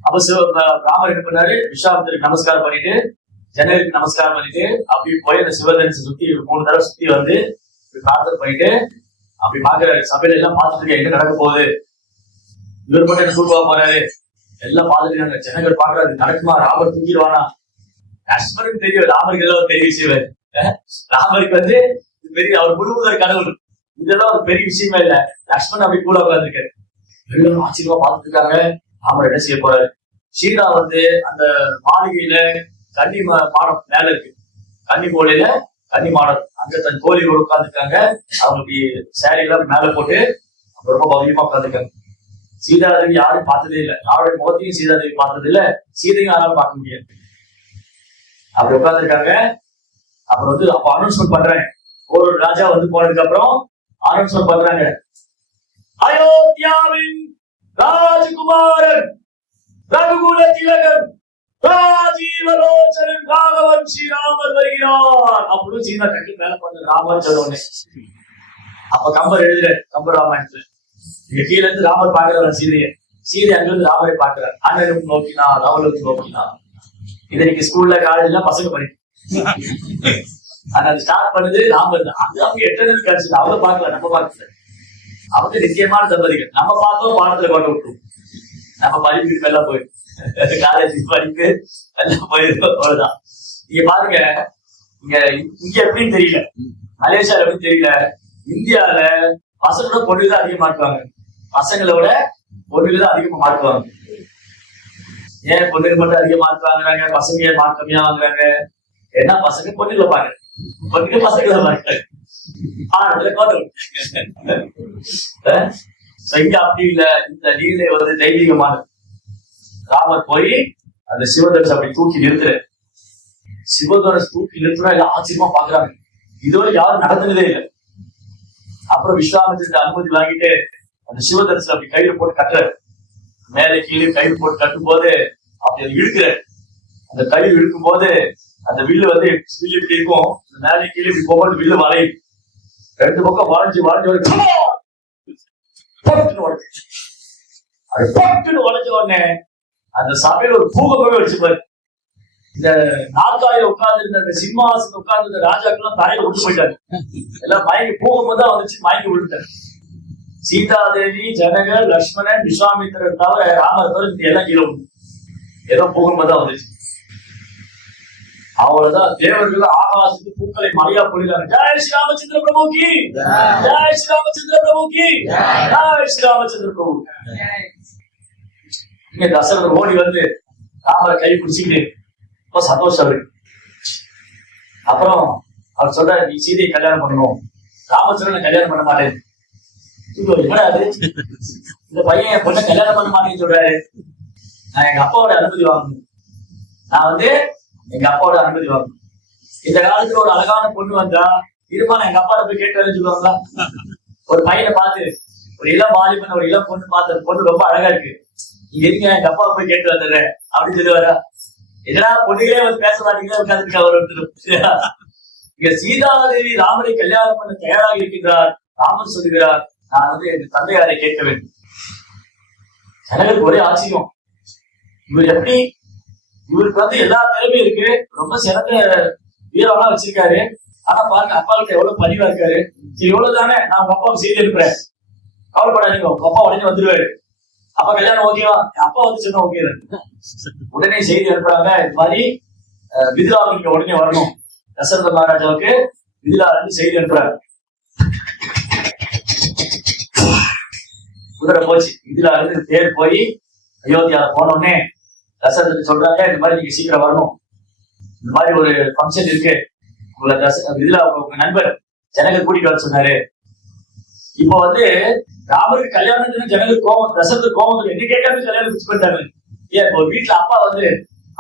அப்ப ராமர் என்ன பண்ணாரு, விஸ்வாமித்திரருக்கு நமஸ்காரம் பண்ணிட்டு ஜனகருக்கு நமஸ்காரம் பண்ணிட்டு அப்படி போய் அந்த சிவதனுசு சுத்தி 3 தடவை சுத்தி வந்து பிரார்த்தனை பண்ணிட்டு அப்படி பாக்குறாரு. சபையில எல்லாம் பார்த்துட்டு என்ன நடக்க போகுது, இவர் மட்டும் என்ன தூக்குவா போறாரு, எல்லாம் பார்த்துட்டு ஜனகர் பாக்குறாரு நடக்குமா, ராமர் தூக்கிடுவானா. லக்ஷ்மணனுக்கு தெரியும், ராமருக்கு எல்லாம் ஒரு பெரிய விஷயம். ராமருக்கு வந்து பெரிய அவர் முழுமுதல் கடவுள், இதெல்லாம் ஒரு பெரிய விஷயமே இல்ல. லக்ஷ்மணன் அப்படி கூட உட்காந்துருக்காரு, எல்லாரும் ஆச்சரியமா பார்த்துட்டு இருக்காங்க. ராமர் என்ன செய்ய போறாரு. சீதா வந்து அந்த மாளிகையில கன்னி மாடம் மேல இருக்கு, கன்னி கோலையில கன்னி மாடம், அங்க தன் கோழியோடு உட்காந்துருக்காங்க. அவங்க இப்படி சேரி எல்லாம் மேல போட்டு ரொம்ப பவ்யமா உட்காந்துருக்காங்க. சீதாதேவி யாரும் பார்த்ததே இல்லை, யாருடைய முகத்தையும் சீதாதேவி பார்த்தது இல்ல, சீதையும் யாராலும் பார்க்க முடியாது. அப்படி உட்காந்துருக்காங்க. அப்புறம் வந்து அப்ப அனௌன்ஸ்மெண்ட் பண்றாங்க, ஒரு ராஜா வந்து போனதுக்கு அப்புறம் அனௌன்ஸ்மெண்ட் பண்றாங்க, அயோத்தியாவின் ராஜகுமாரன் ரகுகுல திலகன் ராஜீவலோச்சனன் ராகவன் ஸ்ரீராமர் வருகிறார் அப்படின்னு சீதா கட்டி மேல பண்ண ராமர் சொல்லுவாங்க. அப்ப கம்பர் எழுதுற கம்பர் ராமாயணத்துல இங்க கீழ இருந்து ராமர் பாக்குறாரு சீதையை, சீதை அங்கிருந்து ராமரை பாக்குறாரு. அண்ணனும் நோக்கினா ராவலுக்கும் நோக்கினா. இதை இன்னைக்கு ஸ்கூல்ல காலேஜ்ல பசங்க பண்ணி அது ஸ்டார்ட் பண்ணுது ராமர் தான். அது அவங்க எட்டர்னல் கிடைச்சது, அவங்க பாக்கல, நம்ம பார்க்கல. அவங்க நிச்சயமான தம்பதிகள். நம்ம பார்த்தோம் பாடத்துல கொண்டு விட்டுரும், நம்ம படிப்பு எல்லாம் போயிடும், காலேஜ் படிப்பு எல்லாம் போயிருக்கோம், அவ்வளவுதான். நீங்க பாருங்க, இங்க எப்படின்னு தெரியல, மலேசியால எப்படின்னு தெரியல, இந்தியால பசங்களோட பொண்ணுதான் அதிகமா மாட்டுவாங்க, பசங்களோட பொண்ணுதான் அதிகமா மாட்டுவாங்க. ஏன் பொண்ணுக்கு மட்டும் அதிகமா மார்க் வாங்குறாங்க, பசங்க மார்க் கம்மியா வாங்குறாங்க? ஏன்னா பசங்க பொண்ணுகளை பாரு, பொண்ணுங்க பசங்களை பாருங்க, ஆனதுல கோட்டை. இங்க அப்படி இல்ல, இந்த நீலை வந்து தெய்வீகமான. ராமர் போய் அந்த சிவதனுசு அப்படி தூக்கி நிறுத்துற, சிவதனுசு தூக்கி நிறுத்தினா எல்லாம் ஆச்சரியமா பாக்குறாங்க, இதுவரை யாரும் நடத்துனதே இல்லை. அப்புறம் விஸ்வாமித்திரர் அனுமதி வாங்கிட்டு அந்த சிவதனுசு அப்படி கையில போட்டு கட்டுறாரு, மேலே கீழே கையில் போட்டு கட்டும் போது அப்படி அதை இழுக்கிற, அந்த கையில் இழுக்கும் போது அந்த வில்லு வந்து வில்லு இப்படி இருக்கும், மேலே கீழே இப்படி போகும்போது வில்லு வளையும், 2 பக்கம் வளைஞ்சு உடஞ்ச உடனே அந்த சபையில ஒரு பூகம்பமே வச்சுப்பாரு. இந்த நாற்காலில உட்கார்ந்து இருந்த அந்த சிம்மாசனம் உட்கார்ந்து இருந்த ராஜாக்கெல்லாம் தரையில விட்டு போயிட்டாரு, எல்லாம் மயங்கி பூகம்பம் தான் வந்துச்சு, மயங்கி விழுந்தாரு. சீதாதேவி, ஜனகர், லக்ஷ்மணன், விஸ்வாமித்திரர் தவிர ராமர் தவிர எல்லாம் கீழே விழுந்து, ஏதோ பூகம்பம் தான் வந்துச்சு. அவ்வளவுதான், தேவர்கள் ஆகாசத்துக்கு பூக்களை மழையா பொழிதாங்க. ஜெய் ஸ்ரீ ராமச்சந்திர பிரபு கி, ஜெய் ஸ்ரீ ராமச்சந்திர பிரபு கி, ஜெய் ஸ்ரீ ராமச்சந்திர பிரபு. இங்க தசரதர் ஓடி வந்து ராமரை கை பிடிச்சிட்டு ரொம்ப சந்தோஷம் இருக்கு. அப்புறம் அவர் சொல்றாரு, நீ சீதையை கல்யாணம் பண்ணணும், ராமச்சந்திரனை கல்யாணம் பண்ண மாட்டேன். இந்த பையன் என் பொண்ணை கல்யாணம் பண்ண மாட்டேன்னு சொல்றாரு, நான் எங்க அப்பாவோட அனுமதி வாங்கணும், நான் வந்து எங்க அப்பாவோட அனுமதி வாங்கணும். இந்த காலத்துல ஒரு அழகான பொண்ணு வந்தா இருமா நான் எங்க அப்பாவோட போய் கேட்டு வரேன்னு சொல்லுவாங்களா? ஒரு பையனை பார்த்து, ஒரு இளம் வாலிபன் ஒரு இளம் பொண்ணு பார்த்து, அந்த பொண்ணு ரொம்ப அழகா இருக்கு, நீங்க இருங்க எங்க அப்பா போய் கேட்டு வந்துடுறேன் அப்படின்னு சொல்லுவாரா? என்னடா பொண்ணுகளே வந்து பேச மாட்டீங்களா உட்காந்துருக்கா ஒருத்தர். இங்க சீதாதேவி ராமரை கல்யாணம் பண்ண தயாராக இருக்கின்றார். ராமர் சொல்லுகிறார், நான் வந்து என் தந்தையாரை கேட்க வேண்டும். ஜனங்களுக்கு ஒரே ஆச்சரியம், இவர் எப்படி, இவருக்கு வந்து எல்லா திறமையும் இருக்கு, ரொம்ப சிறந்த வீரம்லாம் வச்சிருக்காரு, ஆனா பாருங்க அப்பா கிட்ட எவ்வளவு பணிவா இருக்காரு. சரி எவ்வளவு தானே, நான் உங்க அப்பாவுக்கு செய்தி அனுப்புறேன், கவலைப்படாதீங்க, உங்க அப்பா உடனே வந்துருவாரு. அப்பா கல்யாணம் ஓகேவா? அப்பா வந்து சொன்னா ஓகே. உடனே செய்தி அனுப்புறாங்க, இந்த மாதிரி விதிலாவுக்கு உடனே வரணும், தசரத மகாராஜாவுக்கு விதிலால இருந்து செய்தி அனுப்புறாங்க. குதிரை போச்சு, விதிலால இருந்து தேர் போய் அயோத்தியால போனோடனே தசரதுக்கு சொல்றாங்க, இந்த மாதிரி நீங்க சீக்கிரம் வரணும், இந்த மாதிரி ஒரு ஃபங்க்ஷன் இருக்கு, உங்களை விதிலா உங்க நண்பர் ஜனகர் கூட்டிட்டு வர சொன்னாரு. இப்போ வந்து ராமருக்கு கல்யாணம் ஜனகர் கோபம், தசரதுக்கு கோபம், என்ன கேட்காம கல்யாணம் பிக்ஸ் பண்ணிட்டாங்க. ஏன் ஒரு வீட்டுல அப்பா வந்து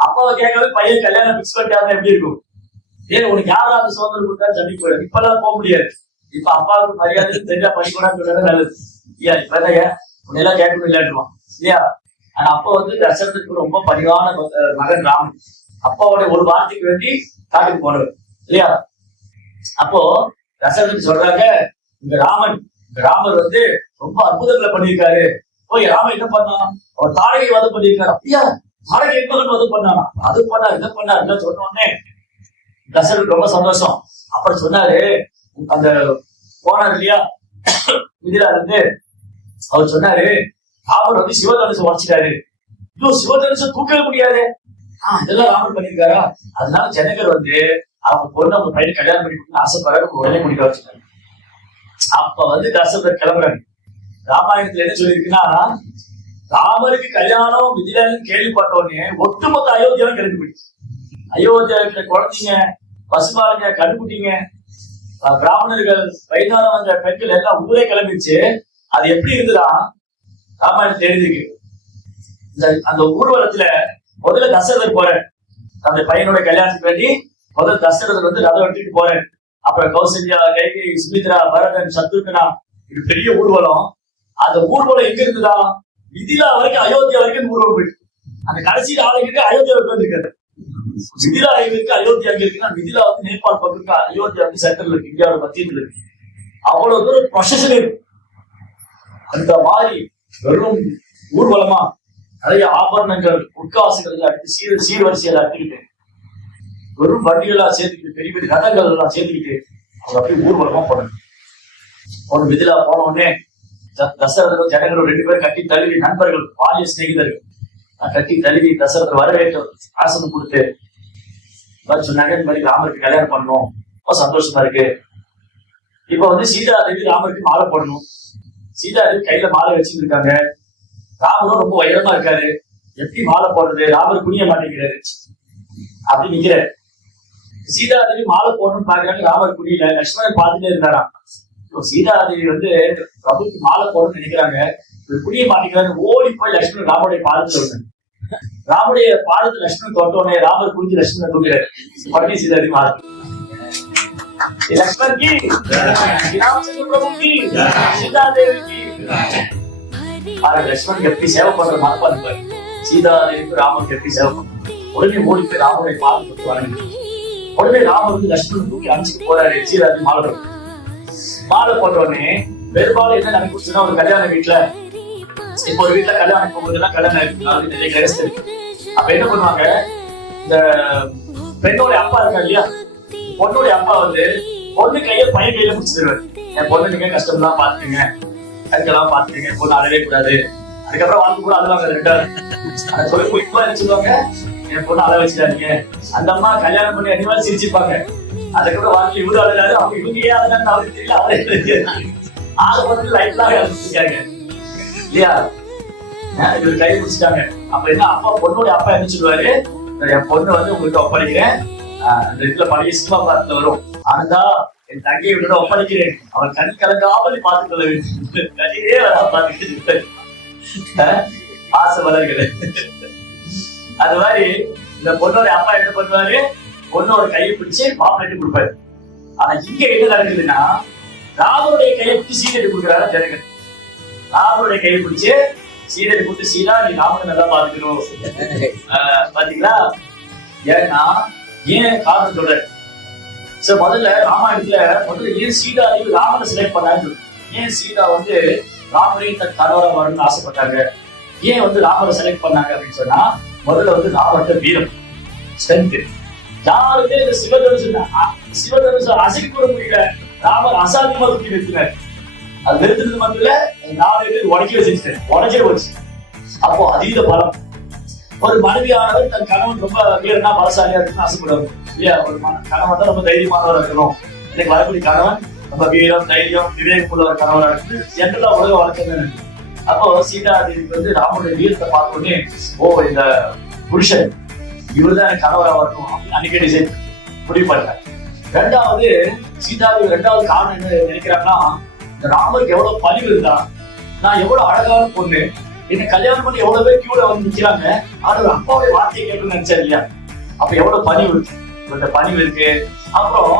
அப்பாவை கேட்கவே பையன் கல்யாணம் பிக்ஸ் பண்ணிட்டாங்க எப்படி இருக்கும்? ஏன் உனக்கு யாரும் அந்த சுதந்திரம் கொடுத்தாரு சண்டைக்கு போயிடும். இப்பெல்லாம் போக முடியாது, இப்ப அப்பாவுக்கு மரியாதை தெரிஞ்சா பண்ணிக்கூடாது நல்லது. ஏன் இப்ப என்ன உன்னையெல்லாம் கேட்கணும் இல்லையாட்டுவான் இல்லையா? ஆனா அப்ப வந்து தசரதுக்கு ரொம்ப பணிவான மகன் ராமன். அப்பாவோட ஒரு வார்த்தைக்கு வேண்டி காட்டுக்கு போனவர் இல்லையா? அப்போ தசரதுக்கு சொல்றாங்க, இந்த ராமர் வந்து ரொம்ப அற்புதங்களை பண்ணியிருக்காரு. போய் ராமன் என்ன பண்ணா, அவர் தாரகை வதம் பண்ணியிருக்காரு. அப்படியா, தாரகை மகன் வதம் பண்ணானா, அது பண்ணார் இதை பண்ணார் சொன்ன உடனே தசரதுக்கு ரொம்ப சந்தோஷம். அப்புறம் சொன்னாரு, அந்த போனார் இல்லையா மிதிலா இருந்து, அவர் சொன்னாரு, ராமர் வந்து சிவதனுசு உடைச்சிட்டாரு. இன்னும் சிவதனுசு தூக்கவே முடியாது. இதெல்லாம் ராமர் பண்ணியிருக்காரா? அதனால ஜனகர் வந்து அவங்க பொண்ணு அவங்க பையன் கல்யாணம் பண்ணி ஆசைப்படுறாரு, உடனே முடிக்க வச்சுட்டாங்க. அப்ப வந்து தசரதர் கிளம்புறாங்க. ராமாயணத்துல என்ன சொல்லியிருக்குன்னா, ராமருக்கு கல்யாணம் மிதிலான்னு கேள்விப்பட்ட உடனே ஒட்டுமொத்த அயோத்தியாவும் கிளம்பி போயிடுச்சு. அயோத்தியா இருக்கிற குழந்தைங்க, பசுபாலுங்க, கண்ணுக்குட்டிங்க, பிராமணர்கள், வயதானவங்க, பெண்கள் எல்லாம் ஊரே கிளம்பிடுச்சு. அது எப்படி இருந்துதா ராமாயணத்துல எழுதிருக்கு. அந்த ஊர்வலத்துல முதல்ல தசரதர் போறாரு. அந்த பையனோட கல்யாணத்துக்கு வேண்டி முதல்ல தசரதர் வந்து ரதம் எடுத்துட்டு போறாரு. அப்புறம் கௌசல்யா, கைகை, சுமித்ரா, பரதன், சத்ருகனா, இது பெரிய ஊர்வலம். அந்த ஊர்வலம் எங்க இருந்ததா, மிதிலா வரைக்கும், அயோத்தியா வரைக்கும் ஊர்வலம் போயிட்டு. அந்த கடைசி ஆளுக்கு அயோத்தியா இருக்காரு. மிதிலா எங்க இருக்கு, அயோத்தியா எங்க இருக்குன்னா, மிதிலா வந்து நேபாள் பக்கம் இருக்கு, அயோத்தியா வந்து சென்டர்ல இருக்கு, இந்தியாவோட மத்தியத்துல இருக்கு. அவ்வளவு தூரம் ப்ரொசஷன் இருக்கு. அந்த மாதிரி வெறும் ஊர்வலமா நிறைய ஆபரணங்கள், உட்காசுகள் அடுத்து சீர்வரிசையில அடுத்துக்கிட்டு, வெறும் வண்டிகளா சேர்த்துக்கிட்டு, பெரிய பெரிய ரதங்கள் எல்லாம் சேர்த்துக்கிட்டு அவங்க அப்படியே ஊர்வலமா போனாங்க. ஒரு மிதிலா போன உடனே தசரதரும் ஜனகரும் 2 பேரும் கட்டி தழுவி, நண்பர்கள், பாலிய சிநேகிதர்கள் கட்டி தழுவி தசரதர் வரவேற்று ஆசனம் கொடுத்து சொன்னாங்க, இந்த மாதிரி ராமருக்கு கல்யாணம் பண்ணணும், ரொம்ப சந்தோஷமா இருக்கு. இப்ப வந்து சீதாதேவி ராமருக்கு மாலை போடணும். சீதாதேவி கையில மாலை வச்சுட்டு இருக்காங்க. ராமரும் ரொம்ப உயரமா இருக்காரு, எப்படி மாலை போடுறது, ராமர் குனிய மாட்டேங்கிறாரு, அப்படி நிக்கிறாரு. சீதாதேவி மாலை போடணும்னு பாக்குறாங்க, ராமர் குனியில. லட்சுமணன் பார்த்துட்டே இருந்தாராம். சீதாதேவி வந்து பிரபுக்கு மாலை போடணும்னு நினைக்கிறாங்க, குனிய மாட்டேங்கிறாரு. ஓடி போய் லட்சுமணன் ராமருடைய பாதத்துல விட்டாங்க. ராமருடைய பாதத்தை லட்சுமணன் தொட்டோடனே ராமர் குனிஞ்சு லட்சுமணன் தூக்கிறாரு. உடனே சீதாதேவி மாலை லட்சுமணன் கி, பிரபு கி, சீதாதேவி கி. லட்சுமணன் எப்படி சேவை பண்ற மனப்பா இருப்பாரு. சீதாதேவிக்கு ராமருக்கு எப்படி சேவை பண்ற. உடனே ஓடி போய் ராமருடைய பாதம் தொட்டு வணங்கி, உடனே ராமர் வந்து லட்சுமணன் தூக்கி அனுப்பிச்சு போறாரு. சீதாதேவி மாலை போட்ட உடனே பெரும்பாலும் என்ன நினைச்சுன்னா, ஒரு கல்யாண வீட்டுல, இப்ப ஒரு வீட்டுல கல்யாணம் போகும்போது எல்லாம் கல்யாணம் நிறைய கிரஸ்ட் இருக்கு. அப்ப என்ன பண்ணுவாங்க, இந்த பெண்ணோட அப்பா இருக்கா இல்லையா, பொண்ணுடைய அப்பா வந்து பொண்ணு கைய பையன் கையில முடிச்சிருவாரு. என் பொண்ணு நீங்க கஷ்டம் எல்லாம் பாத்துக்கங்க, அதுக்கெல்லாம் பாத்துக்கங்க, பொண்ணு அழவே கூடாது. அதுக்கப்புறம் வாழ்க்கை கூட அழுவாங்க. 2 சொல்லி போயிட்டு என்ன சொல்லுவாங்க, என் பொண்ணு அழ வச்சுட்டாங்க. அந்த அம்மா கல்யாணம் பண்ணி அனிமல் சிரிச்சுப்பாங்க. அதுக்கப்புறம் வாழ்க்கை இவரு அழுதாரு, அவங்க இவங்க ஏன் அழுதான்னு அவருக்கு தெரியல. அவரே ஆக வந்து லைஃப்லாம் இருக்காங்க இல்லையா, இவரு கை பிடிச்சிட்டாங்க. அப்ப என்ன, அப்பா பொண்ணுடைய அப்பா என்ன சொல்லுவாரு, என் பொண்ணு வந்து உங்கள்கிட்ட ஒப்படைக்கிறேன், அந்த இதுல பழைய சினிமா பாட்டுல வரும், ஆனந்தா என் தங்கையை விட ஒப்படைக்கிறேன், அவன் கண் கலங்காமல் பார்த்துக் கொள்ள வேண்டும், கண்ணிலே பார்த்துக்கிட்டு ஆசை வளர்கிறது. அது மாதிரி இந்த பொண்ணோட அப்பா என்ன பண்ணுவாரு, பொண்ணோட கையை பிடிச்சு மாப்பிள்ளை கொடுப்பாரு. ஆனா இங்க என்ன நடக்குதுன்னா, ராமருடைய கையை பிடிச்சி சீதை கொடுக்குறாரு ஜனகர். ராமருடைய கையை பிடிச்சு சீதை கொடுத்து, சீதா நீ ராமனை நல்லா பாத்துக்கணும். பாத்தீங்களா, ஏன்னா ஏன் காரணம் சொல்ற. முதல்ல ராமாயணத்துல ஏன் சீதாதேவி ராமனை செலக்ட் பண்ணான்னு, ஏன் சீதா வந்து ராமரையும் தன் கணவரா வரணும்னு ஆசைப்பட்டாங்க, ஏன் வந்து ராமரை செலக்ட் பண்ணாங்க அப்படின்னு சொன்னா, முதல்ல வந்து ராமர்கிட்ட வீரம், ஸ்ட்ரென்த். யாருமே இந்த சிவதனுசு அசைக்க கூட முடியல, ராமர் அசாத்தியமா தூக்கி நிறுத்தினார். அது நிறுத்தினது மட்டும் இல்ல, 4 பேர் உடைக்கவே செஞ்சுட்டேன், உடஞ்சே போச்சு. அப்போ அதீத பலம். ஒரு மனைவியானவர் தன் கணவன் ரொம்ப வீரனா பலசாலியா இருக்குன்னு ஆசைப்படுவாங்க இல்லையா. ஒரு கணவன் தான் ரொம்ப தைரியமானவராக இருக்கணும். எனக்கு வரக்கூடிய கணவன் ரொம்ப வீரம், தைரியம், விவேகம் உள்ளவர் கணவராக இருக்கு. ஜென்ரலா உலக வழக்கம். அப்போ சீதாதேவிக்கு வந்து ராமனுடைய வீரத்தை பார்த்த உடனே, ஓ இந்த புருஷன் இவருதான் எனக்கு கணவரா வரணும் அப்படின்னு அன்னைக்கு டிசைன் முடிவு பண்ணார். 2வது சீதாதேவி 2வது காரணம் என்ன நினைக்கிறாங்கன்னா, இந்த ராமருக்கு எவ்வளவு பணிவு இருந்தா, நான் எவ்வளவு அழகான பொண்ணு, என்ன கல்யாணம் பண்ணி எவ்வளவு பேர் கியூல வந்து நிக்கிறாங்க, ஆனா ஒரு அப்பாவுடைய வார்த்தையை கேட்டு நினைச்சா இல்லையா. அப்ப எவ்வளவு பணிவு இருக்கு, இந்த பணிவு இருக்கு. அப்புறம்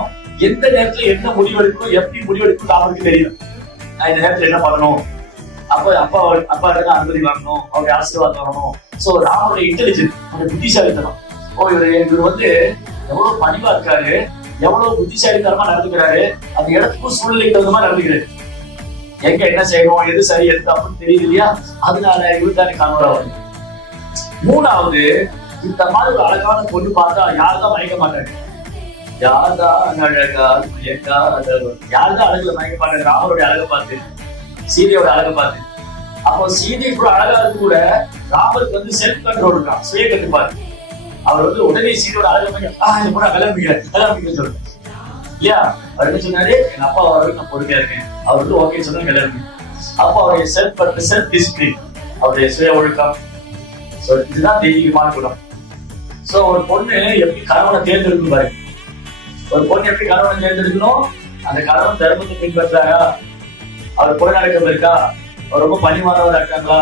எந்த நேரத்துல என்ன முடிவெடுக்கணும், எப்படி முடிவெடுக்கணும் ராமருக்கு தெரியும். நான் இந்த நேரத்துல என்ன பண்ணணும், அப்ப அப்பா தான் அனுமதி வாங்கணும், அவருடைய ஆசீர்வாதம் வாங்கணும். சோ ராமனுடைய இன்டெலிஜென்ட், அவருடைய புத்திசாலித்தனம். இவர் வந்து எவ்வளவு பணிவா இருக்காரு, எவ்வளவு புத்திசாலித்தனமா நடந்துக்கிறாரு, அந்த இடத்துக்கும் சூழ்நிலைக்கு தகுந்த மாதிரி நடந்துக்கிறாரு. எங்க என்ன செய்யணும், எது சரி எது தப்புன்னு தெரியுது இல்லையா, அதனால இவர் தானே கணவரா வருது. மூணாவது, இந்த மாதிரி ஒரு அழகான பொண்ணு பார்த்தா யாருதான் மயக்க மாட்டாங்க, யாருதான் அழகா யாருதான் அழகுல மயக்க மாட்டாங்க. ராமருடைய அழகை பார்த்து, சீதையோட அழகை பார்த்து. அப்போ சீதை கூட அழகா இருக்கு கூட ராமருக்கு வந்து செல்ஃப் கண்ட்ரோல் இருக்கான், சுய கட்டுப்பாடு. அவர் வந்து உடனே சீதையோட அழகை இந்த கூட கல்யாணம் சொல்றேன் இல்லையா. அவர் என்ன சொன்னாரு, எங்க அப்பா அவருக்கு நான் பொறுமையா இருக்கேன், அவர் வந்து ஓகே சொன்னா கல்யாணம். அப்போ அவருடைய செல்ஃப் டிசிப்ளின், அவருடைய சுய ஒழுக்கம், இதுதான் தெய்வீகமான குணம். சோ ஒரு பொண்ணு எப்படி கணவனை தேர்ந்தெடுக்கணும் பாருங்க. ஒரு பொண்ணு எப்படி கணவனை தேர்ந்தெடுக்கணும், அந்த கணவன் தர்மத்தை பின்பற்றாரா, அவர் பொருளாதாரம் இருக்கா, அவர் ரொம்ப பணிவானவரா இருக்காங்களா,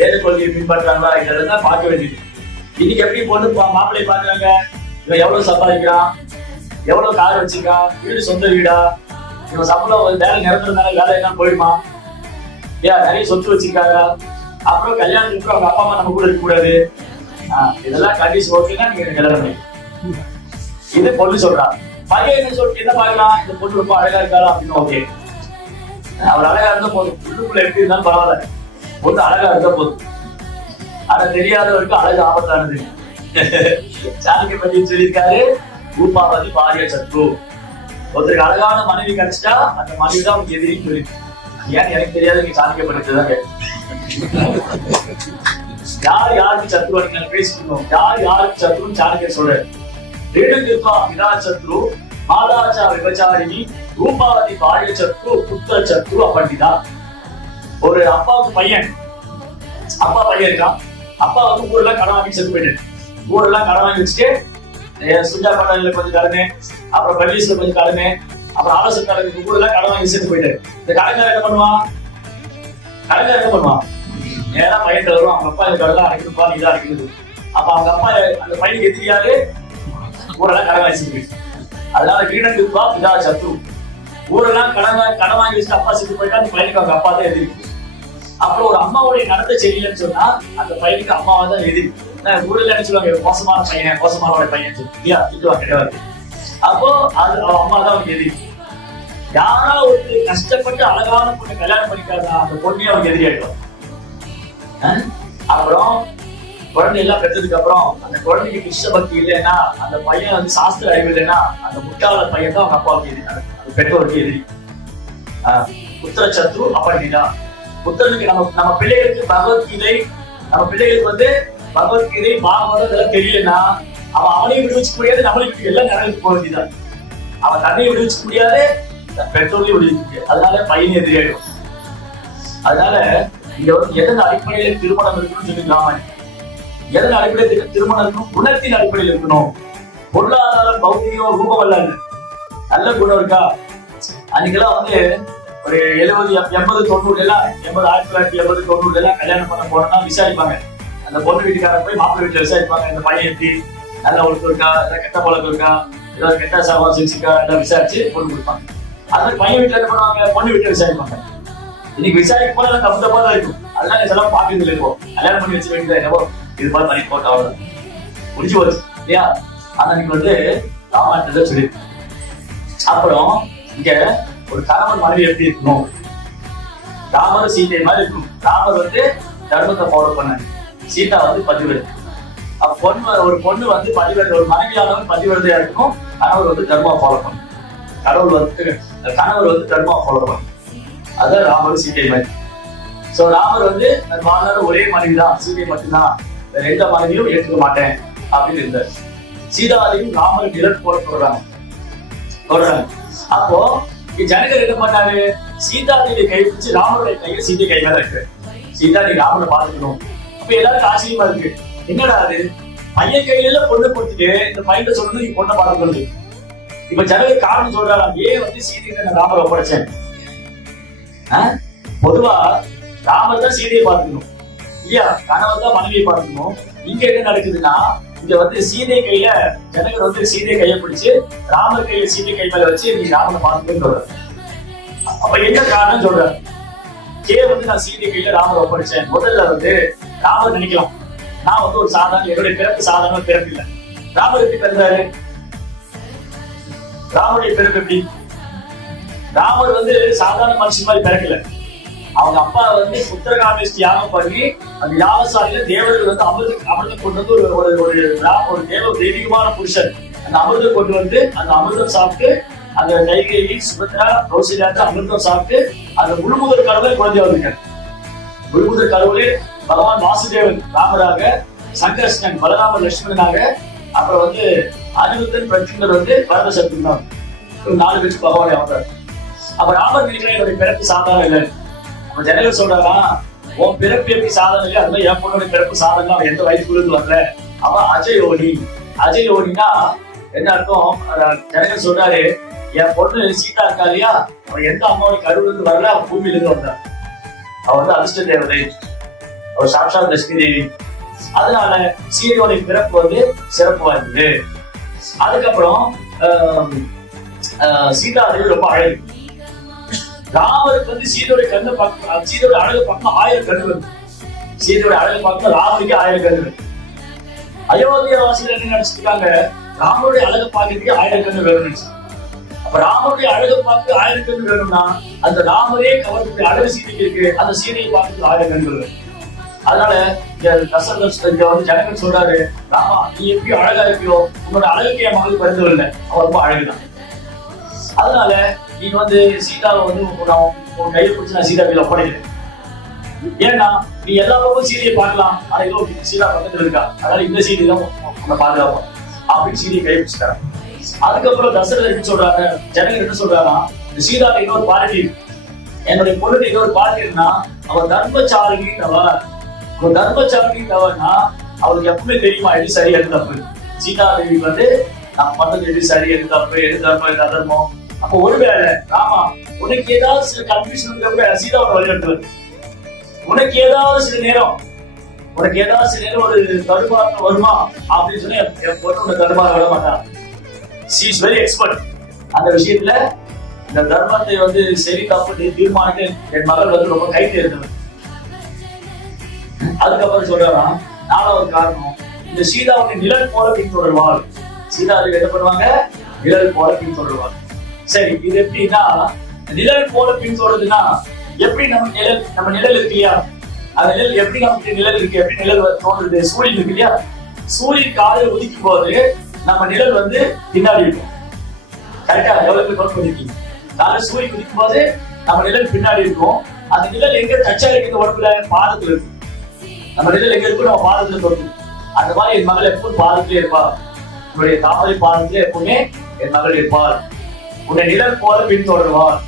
வேத கொள்கையை பின்பற்றாங்களா, இதெல்லாம் பார்க்க வேண்டியது. இன்னைக்கு எப்படி பொண்ணு மாப்பிள்ளையை பாக்குறாங்க, இவன் எவ்வளவு சம்பாதிக்கிறான், எவ்வளவு கார் வச்சிருக்கான், வீடு சொந்த வீடா, இவன் சம்பளம் வேலை நிரந்தரனால வேலை என்ன போயிடுமா, ஏன் நிறைய சொத்து வச்சிருக்காங்க, அப்புறம் கல்யாணத்துக்கு அவங்க அப்பா அம்மா நம்ம கூட இருக்க கூடாது, இதெல்லாம் கண்டிஷன் ஓகேன்னா நீங்க கல்யாணம் பண்ணி. இது பொண்ணு சொல்றான். பையன் என்ன சொல்லிட்டு என்ன பாக்கலாம், இந்த பொண்ணு ரொம்ப அழகா இருக்காளா அப்படின்னு. ஓகே, அவர் அழகா இருந்தா போதும், உள்ளுக்குள்ள எப்படி இருந்தாலும் பரவாயில்ல, பொண்ணு அழகா இருந்தா போதும். ஆனா தெரியாதவருக்கு அழகு ஆபத்தானது. சாணிக்க பத்தி சொல்லியிருக்காரு, ரூபாவதி பாரிய சத்ரு. ஒருத்தருக்கு அழகான மனைவி கிடைச்சிட்டா அந்த மனைவி தான் அவனுக்கு எதிரின்னு சொல்லிட்டு. ஏன்னு எனக்கு தெரியாது, நீங்க சாணிக்க படிச்சதாங்க. யார் யாருக்கு சத்ரு நீங்க பேசிக்கணும், யார் யாருக்கு சத்ருன்னு சாணிக்க சொல்றாரு. ரேணுகிருபா பிதா சத்ரு, மாதாச்சா விபச்சாரிணி, ரூபாவதி பாரிய சத்ரு, புத்திர சத்ரு அப்படிதான். ஒரு அப்பாவுக்கு பையன் இருக்கான். அப்பா வந்து ஊரெல்லாம் கடன் வாங்கி செத்து போயிட்டு, ஊரெல்லாம் கடன் வாங்கி வச்சுட்டு சுஜா பட்டாளில கொஞ்சம் கடனு, அப்புறம் பள்ளிஸ்ல கொஞ்சம் கடனு, அப்புறம் ஆலோசனை கடனுக்கு ஊரெல்லாம் கடன் வாங்கி செத்து போயிட்டு. இந்த கடைக்காரர் என்ன பண்ணுவான், நேரா பையன் வருவான், அவங்க அப்பா இந்த கடலாம் அடைக்கணும்பா, நீ தான் அடைக்கிறது. அப்ப அவங்க அப்பா அந்த பையனுக்கு எதிரியாரு ஊரெல்லாம் கடன் வாங்கி செத்து போயிட்டு. அதனால கிரீடங்கிருப்பா பிதா சத்ரு. ஊரெல்லாம் கடன் வாங்கி வச்சுட்டு அப்பா செத்து போயிட்டா அந்த பையனுக்கு அவங்க அப்பா தான் எதிரி. அப்புறம் ஒரு அம்மாவுடைய நடத்த சரியில்லைன்னு சொன்னா அந்த பையனுக்கு அம்மாவா தான் எதிரி. ஊரில் நினைச்சுவாங்க மோசமான பையன், மோசமான பையன் இல்லையா, திட்டுவாங்க கிடையாது. அப்போ அது அவன் அம்மா தான் அவனுக்கு எதிரி. யாரா ஒரு கஷ்டப்பட்டு அழகான பொண்ணை கல்யாணம் பண்ணிக்காதா அந்த பொண்ணே அவனுக்கு எதிரி ஆயிடுவான். அப்புறம் குழந்தை எல்லாம் பெற்றதுக்கு அப்புறம் அந்த குழந்தைக்கு கிருஷ்ண பக்தி இல்லைன்னா, அந்த பையன் வந்து சாஸ்திர அறிவு இல்லைன்னா, அந்த முட்டாள பையன் தான் அவங்க அப்பாவுக்கு எதிரி, அந்த பெற்றோருக்கு எதிரி. புத்திர சத்ரு அப்படிதான். புத்தனுக்கு நம்ம பிள்ளைகளுக்கு பகவத்கீதை, நம்ம பிள்ளைகளுக்கு வந்து பகவத்கீதை பாகவதம் இதெல்லாம் தெரியலன்னா அவன் அவனையும் விடுவிச்சுக்க முடியாது, நம்மளுக்கு எல்லாம் நடந்துட்டு போக வேண்டியதான். அவன் தன்னையும் விடுவிச்சுக்க முடியாது, பெற்றோரையும் விடுவிக்க முடியாது. அதனால பையனை எதிரியாயிடும். அதனால இங்க வந்து எதன் அடிப்படையில திருமணம் இருக்கணும்னு சொல்லிக்கலாம். எதன் அடிப்படையில திருமணம் இருக்கணும், குணத்தின் அடிப்படையில் இருக்கணும். பொருளாதாரம் பௌத்திகம் ரூபம் அல்ல, நல்ல குணம் இருக்கா. அன்னைக்கெல்லாம் வந்து ஒரு 70, 80, 90 எல்லாம் 1980, 90 எல்லாம் கல்யாணம் பண்ண போனோம்னா விசாரிப்பாங்க. அந்த பொண்ணு வீட்டுக்காரங்க போய் மாப்பிள்ளை வீட்டுல விசாரிப்பாங்க, இந்த பையன் எப்படி, நல்ல ஒழுக்கம் இருக்கா, ஏதாவது கெட்ட பழக்கம் இருக்கா, ஏதாவது கெட்ட சவால் செஞ்சுக்கா, எல்லாம் விசாரிச்சு பொண்ணு கொடுப்பாங்க. அது மாதிரி பையன் வீட்டுல என்ன பண்ணுவாங்க, பொண்ணு வீட்டுல விசாரிப்பாங்க. இன்னைக்கு விசாரிக்க போல தப்பு தப்பா தான் இருக்கும். அதெல்லாம் இதெல்லாம் பாக்குறது இருக்கும். கல்யாணம் பண்ணி வச்சு வேண்டியது என்னவோ இது மாதிரி பண்ணி போட்டா அவ்வளவு முடிச்சு போச்சு இல்லையா. ஆனா நீங்க வந்து ராமாயணத்தை சொல்லி. அப்புறம் இங்க ஒரு கணவன் மனைவி எப்படி இருக்கணும், ராமர் சீதை மாதிரி இருக்கணும். ராமர் வந்து தர்மத்தை ஃபாலோ பண்ணாரு, சீதா வந்து பதிவிரதை. ஒரு பொண்ணு வந்து பதிவிரதை, ஒரு மனைவியானவர் பதிவிரதையா இருக்கணும், கணவர் வந்து தர்மா ஃபாலோ பண்ணணும். கணவர் வந்து தர்மா ஃபாலோ பண்ணணும். அதான் ராமர் சீதை மாதிரி. சோ ராமர் வந்து வாழ்நாள் ஒரே மனைவி தான், சீதை மட்டும்தான், வேற எந்த மனைவியும் ஏற்றுக்க மாட்டேன் அப்படின்னு இருந்தார். சீதாவையும் ராமர் நிழல் போல சொல்றாங்க. அப்போ ஜனகர் என்ன பண்ணாரு, சீதா தேவி கை பிடிச்சு ராமருடைய கையை சீதை கை மேல இருக்கு. சீதா நீ ராமனை பாத்துக்கணும். அப்ப எல்லாருக்கும் ஆச்சரியமா இருக்கு, என்னடா அது பையன் கையில பொண்ணு கொடுத்துட்டு இந்த பையன் சொல்லணும் நீ பொண்ணை பாத்துக்கணும். இப்ப ஜனகர் காரணம் சொல்றாங்க, ஏன் வந்து சீதை நான் ராமரை ஒப்படைச்சேன். பொதுவா ராமர் தான் சீதையை பாத்துக்கணும் இல்லையா, கணவர் தான் மனைவியை பாத்துக்கணும். இங்க என்ன நடக்குதுன்னா, இங்க வந்து சீதை கையில ஜனகர் வந்து சீதை கையை பிடிச்சு ராமர் கையில சீதை கை மேல வச்சு நீ ராமனை பாத்துக்கன்னு சொல்ற. அப்ப என்ன காரணம் சொல்ற, வந்து நான் சீதை கையில ராமர் ஒப்படைச்சேன். முதல்ல வந்து ராமர் நினைக்கலாம், நான் வந்து ஒரு சாதாரண, என்னுடைய பிறப்பு சாதாரண பிறப்பு இல்லை. ராமர் எப்படி பிறந்தாரு? ராமருடைய பிறப்பு எப்படி? ராமர் வந்து சாதாரண மனுஷன் மாதிரி பிறக்கல. அவங்க அப்பா வந்து புத்திரகாமேஷ்டி யாகம் பண்ணி அந்த யாகசாலையில தேவர்கள் வந்து அமிர்தம் கொண்டு வந்து ஒரு தேவ தெய்வீகமான புருஷன் அந்த அமிர்தம் கொண்டு வந்து அந்த அமிர்தம் சாப்பிட்டு அந்த கைகேயி சுபத்ரா கௌசல்யாக்கு அமிர்தம் சாப்பிட்டு அந்த முழுமுதல் கடவுளை குழந்தையா இருக்காரு. முழுமுதல் கடவுளே பகவான் வாசுதேவன் ராமராக, சங்கர்ஷ்ணன் பலராம லட்சுமணனாக, அப்புறம் வந்து அனிருத்தன் பிரத்யும்னர் வந்து பரமசத்துவம், 4 பேருக்கு பகவானே ஆகிறார். அப்ப ராமர் நினைக்கிற என்னுடைய பிறப்பு சாதாரண இல்லை. அப்ப ஜனங்கள் சொல்றாரா, உன் பிறப்பு எப்படி சாதனை இல்லை, அது மாதிரி என் பொண்ணோட பிறப்பு சாதனை, அவன் எந்த வயசுக்குள்ள வரல, அவன் அஜயோனி. அஜயோனினா என்ன அர்த்தம்? ஜனங்கள் சொல்றாரு, என் பொண்ணு சீதா இருக்கா இல்லையா, அவன் எந்த அம்மாவோட கருவுல இருந்து வரல, அவன் பூமியில இருந்து வந்தான். அவன் வந்து அதிர்ஷ்ட தேவதை, அவர் சாட்சாத் லட்சுமி தேவி. அதனால சீதையோட பிறப்பு வந்து சிறப்பு வாய்ந்தது. அதுக்கப்புறம் சீதா தேவி ரொம்ப அழகு. ராமருக்கு வந்து சீதையோட கண்ணு பார்க்கணும், சீதையோட அழகு பார்க்கணும் 1000 கண்ணு வருது. சீதையோட அழகு பார்க்கணும் ராமருக்கு 1000 கண்ணு வருது. அயோத்தியா வாசிகள் என்ன நினைச்சிருக்காங்க, ராமருடைய அழகு பார்க்கறதுக்கு 1000 கண்ணு வேணும்னு. அப்ப ராமருடைய அழகு பார்க்க 1000 கண்ணு வேணும்னா அந்த ராமரே கவர்ந்து அழகு சீதைக்கு இருக்கு, அந்த சீதையை பார்க்கறதுக்கு 1000 கண்கள் வேணும். அதனால தசரதர் வந்து ஜனங்கள் சொல்றாரு, ராமா நீ எப்படி அழகா இருக்கியோ உன்னோட அழகுக்கு என் மகளுக்கு வருந்தவில்லை, அவன் ரொம்ப அழகுதான். அதனால நீ வந்து சீதாவை வந்து உன் கையை பிடிச்சி நான் சீதா கையில ஒப்படைக்கிறேன். ஏன்னா நீ எல்லா பக்கமும் சீதையை பார்க்கலாம், ஆனா ஏதோ சீதா பக்கத்துல இருக்கா, அதனால இந்த சீதை தான் உன்னை பாதுகாப்போம் அப்படின்னு சீதையை கை பிடிச்சிட்டாங்க. அதுக்கப்புறம் தசரதர் என்ன சொல்றாங்க, ஜனங்கள் என்ன சொல்றாங்கன்னா, இந்த சீதாவை இன்னொரு பாலிட்டி இருக்கு, என்னுடைய பொண்ணுக்கு இன்னொரு பாலிட்டி இருக்குன்னா அவன் தர்மச்சாரிணி தவ. ஒரு தர்மச்சாரிணி தவறுனா அவருக்கு எப்பவுமே தெரியுமா எது சரி எது தப்பு. சீதா தேவி வந்து நான் பண்ணது எது சரி எது தப்பு, எது தர்மம் எது அதர்மம். அப்போ ஒருவேளை ராமா உனக்கு ஏதாவது சில கன்ஃபியூஷன் சீதாவோட வழிநடத்துவது, உனக்கு ஏதாவது சில நேரம் ஒரு தடுமாற்றம் வருமா அப்படின்னு சொன்னா என் பொண்ணு தடுமாற விட மாட்டான். ஷீ இஸ் வெரி எக்ஸ்பர்ட் அந்த விஷயத்துல. இந்த தர்மத்தை வந்து சரி தப்பு தீர்மானிக்க என் மகள் வந்து ரொம்ப கை தேர்ந்தவர். அதுக்கப்புறம் சொல்றாரா, 4வது காரணம், இந்த சீதாவுடைய நிழல் போல பின்தொடர்வாள். சீதா என்ன பண்ணுவாங்க, நிழல் போல பின்தொடர்வாள். சரி, இது எப்படின்னா நிழல் போல பின்தொடருதுன்னா எப்படி நம்ம நிழல் இருக்கு இல்லையா, அந்த நிழல் எப்படி நமக்கு நிழல் இருக்கு, எப்படி நிழல் தோன்றுது, சூரியன் இருக்கு இல்லையா, சூரியன் காலையில உதிக்கும் போது நம்ம நிழல் வந்து பின்னாடி இருக்கும். கரெக்டா எவ்வளவு நோட் பண்ணிருக்கீங்க? காலையில சூரியன் உதிக்கும் போது நம்ம நிழல் பின்னாடி இருக்கும். அந்த நிழல் எங்க டச்சா இருக்குது, உடம்புல பாதத்துல இருக்கு. நம்ம நிழல் எங்க இருக்கும், நம்ம பாதத்துல தோற்று. அந்த மாதிரி என் மகள் எப்பவும் பாதத்திலே இருப்பாள், உன்னுடைய தாமரை பாதத்திலே எப்பவுமே என் மகள் இருப்பாள். உன்னை நிழல் போல பின்தொடருவாள்.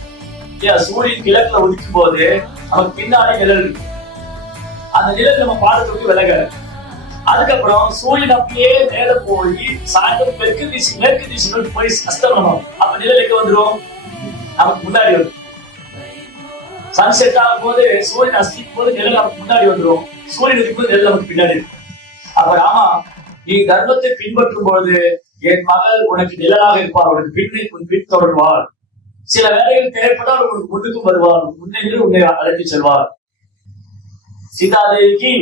சூரியன் கிழக்குல உதிக்கும் போது நமக்கு பின்னாடி நிழல் இருக்கு, அந்த நிழல் நம்ம பாதத்துக்கு விலகல. அதுக்கப்புறம் சூரியன் அப்படியே மேல போய் சாயந்தரம் மேற்கு திசை போய் அஸ்தமனம், அப்ப நிழல் எங்க வந்துடும், நமக்கு முன்னாடி வரும். சன்செட் ஆகும் போது சூரியன் அஸ்திக்கும் போது நிழல் நமக்கு முன்னாடி வந்துடும், சூரியன் உதிக்கும் போது நிழல் நமக்கு பின்னாடி இருக்கும். அப்ப ராமா நீ தர்மத்தை பின்பற்றும் பொழுது என் மகள் உனக்கு நிழலாக இருப்பார், உனக்கு பின் தொடர்வாள். சில வேலைகள் தேவைப்பட்டால் உனக்கு முன்னுக்கும் வருவார், முன்னே உன்னை அழைத்து செல்வார். சீதாதேவிக்கு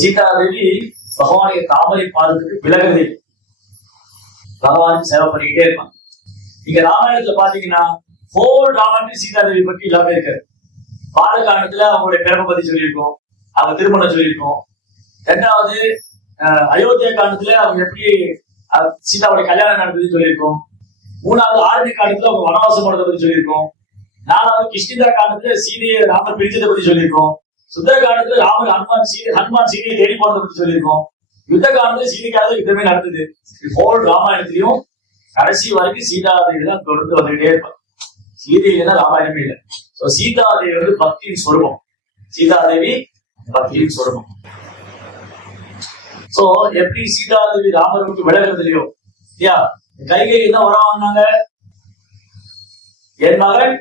சீதாதேவி பகவானுடைய தாமரை பாதத்துக்கு விலகுதை, பகவானுக்கு சேவை பண்ணிக்கிட்டே இருப்பான். இங்க ராமாயணத்துல பாத்தீங்கன்னா ஹோல் ராமாயணத்தில் சீதாதேவி பற்றி எல்லாமே இருக்காரு. பாலகாண்டத்துல அவங்களுடைய பிறப்பை பத்தி சொல்லியிருக்கோம், அவங்க திருமணம் சொல்லியிருக்கோம். 2வது அயோத்தியா காண்டத்துல அவங்க எப்படி சீதாவுடைய கல்யாணம் நடந்ததுன்னு சொல்லியிருக்கோம். 3வது ஆரண்ய காண்டத்துல அவங்க வனவாசம் போனதை பத்தி சொல்லியிருக்கோம். 4வது கிருஷ்ணா காண்டத்துல சீதையை ராமர் பிரிச்சதை பத்தி சொல்லியிருக்கோம். சுந்தர காண்டத்துல ஹனுமான் சீதையை தேடி போனதை பத்தி சொல்லியிருக்கோம். யுத்த காண்டத்துல சீதைக்காக யுத்தமே நடந்தது. ஹோல் ராமாயணத்திலையும் கடைசி வரைக்கும் சீதாதேவி தான் தொடர்ந்து வந்துகிட்டே இருப்பாங்க. சீதையில தான் ராமாயணமே இல்லை. சீதாதேவி வந்து பக்தியின் சொரூபம். சீதாதேவி பக்தியின் சொரூபம். சோ எப்படி சீதாதேவி ராமருக்கு விலகிறது இல்லையோ இல்லையா, கைகை என்ன வரம் வாங்கினாங்க, என் மகன்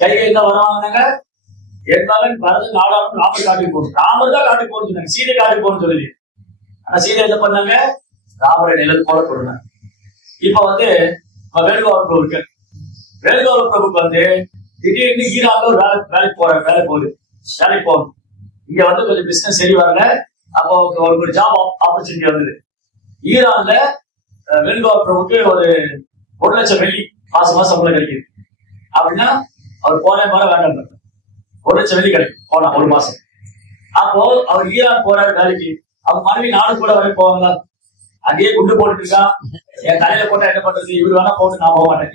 கைகை என்ன வரம் வாங்கினாங்க, என் மகன் பரதன் நாடாளும் ராமர் காட்டுக்கு போகணும். ராமர் தான் காட்டுக்கு போகணும்னு சொன்னாங்க, சீதை காட்டுக்கு போகணும்னு சொல்லி. ஆனா சீதை என்ன பண்ணாங்க, ராமரை நிழல் போல கொடுங்க. இப்ப வந்து வேணுகோபால் இருக்கு, வேணுகோபால பிரபுக்கு வந்து திடீர்னு ஈரான்ல ஒரு வேலைக்கு போகுது. இங்க வந்து கொஞ்சம் பிசினஸ் சரி வரல. அப்போ ஒரு ஜாப் ஆப்பர்ச்சுனிட்டி வந்தது. ஈரான்ல வேணுகோபால பிரபுக்கு ஒரு 1 லட்சம் வெள்ளி மாசம் சம்பளம் கிடைக்குது. அப்படின்னா அவர் போன வேண்டாம் 1 லட்சம் வெள்ளி கிடைக்கும் போனா ஒரு மாசம். அப்போ அவர் ஈரான் போறாரு வேலைக்கு. அவங்க மனைவி நாடு கூட வரை போவாங்களா? அங்கேயே குண்டு போட்டுட்டு இருக்கான். என் தலையில போட்டா என்ன பண்றது? இவர் வேணா போட்டு நான் போக மாட்டேன்,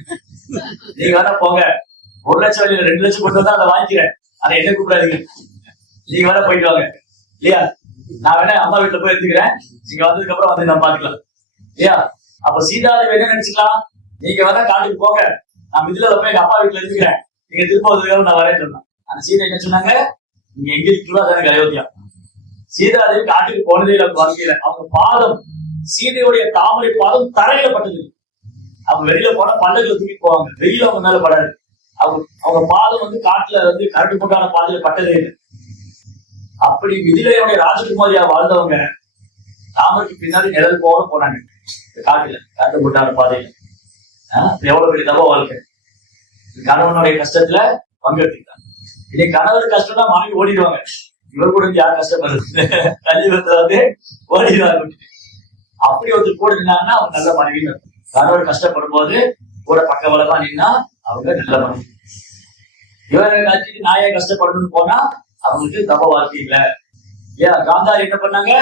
நீங்க வேணா போங்க. 1 லட்சம் வெள்ளி 2 லட்சம் கொண்டு வந்தா அதை வாங்கிக்கிறேன், அதை என்ன கூப்பிடாதீங்க, நீங்க வேணா போயிட்டு வாங்க இல்லையா? நான் வேணா அம்மா வீட்டுல போய் எடுத்துக்கிறேன், நீங்க வந்ததுக்கு அப்புறம் வந்து நான் பாத்துக்கலாம் இல்லையா? அப்ப சீதாதேவி என்ன நினைச்சுக்கலாம், நீங்க வேணா காட்டுக்கு போங்க, நான் இதுல போய் எங்க அப்பா வீட்டுல எடுத்துக்கிறேன், நீங்க திரும்ப வந்ததுக்காக நான் வரேன் சொன்னேன். அந்த சீதை என்ன சொன்னாங்க, நீங்க எங்க இருக்கீங்களோ அதான அயோத்தியா. சீதாதேவி காட்டுக்கு போனதே இல்லை வாழ்க்கையில. அவங்க பாதம், சீதையுடைய தாமரை பாதம் தரையில பட்டது. அவங்க வெளியில போனா பல்லக்குல தூக்கி போவாங்க, வெயில அவங்க மேல படாது. அவங்க பாதம் வந்து காட்டுல வந்து கரண்டு போட்டான பாதையில பட்டதே இல்லை. அப்படி மிதிலையுடைய ராஜகுமாரியா வாழ்ந்தவங்க தாமரைக்கு பின்னாடி நிழல் போக போனாங்க காட்டுல, கரண்டு போட்டான பாதையில. எவ்வளவு பெரிய தப வாழ்க்கை. கணவனுடைய கஷ்டத்துல பங்கெடுத்துக்கிட்டாங்க. இன்னைக்கு கணவர் கஷ்டம்னா மனைவி ஓடிடுவாங்க, இவர் கூட யார் கஷ்டப்படுறது, கல்வியத்துல வந்து ஓடிடுவாங்க. அப்படி ஒருத்தர் கூட நின்னாங்கன்னா அவங்க நல்ல மனைவி. கணவர் கஷ்டப்படும் போது கூட பக்கவளமா நின்னா அவங்க நல்ல மனைவி. இவரை கழிச்சுட்டு நாயே கஷ்டப்படணும்னு போனா அவங்களுக்கு தப வாழ்க்கை இல்ல. ஏன் காந்தாரி என்ன பண்ணாங்க,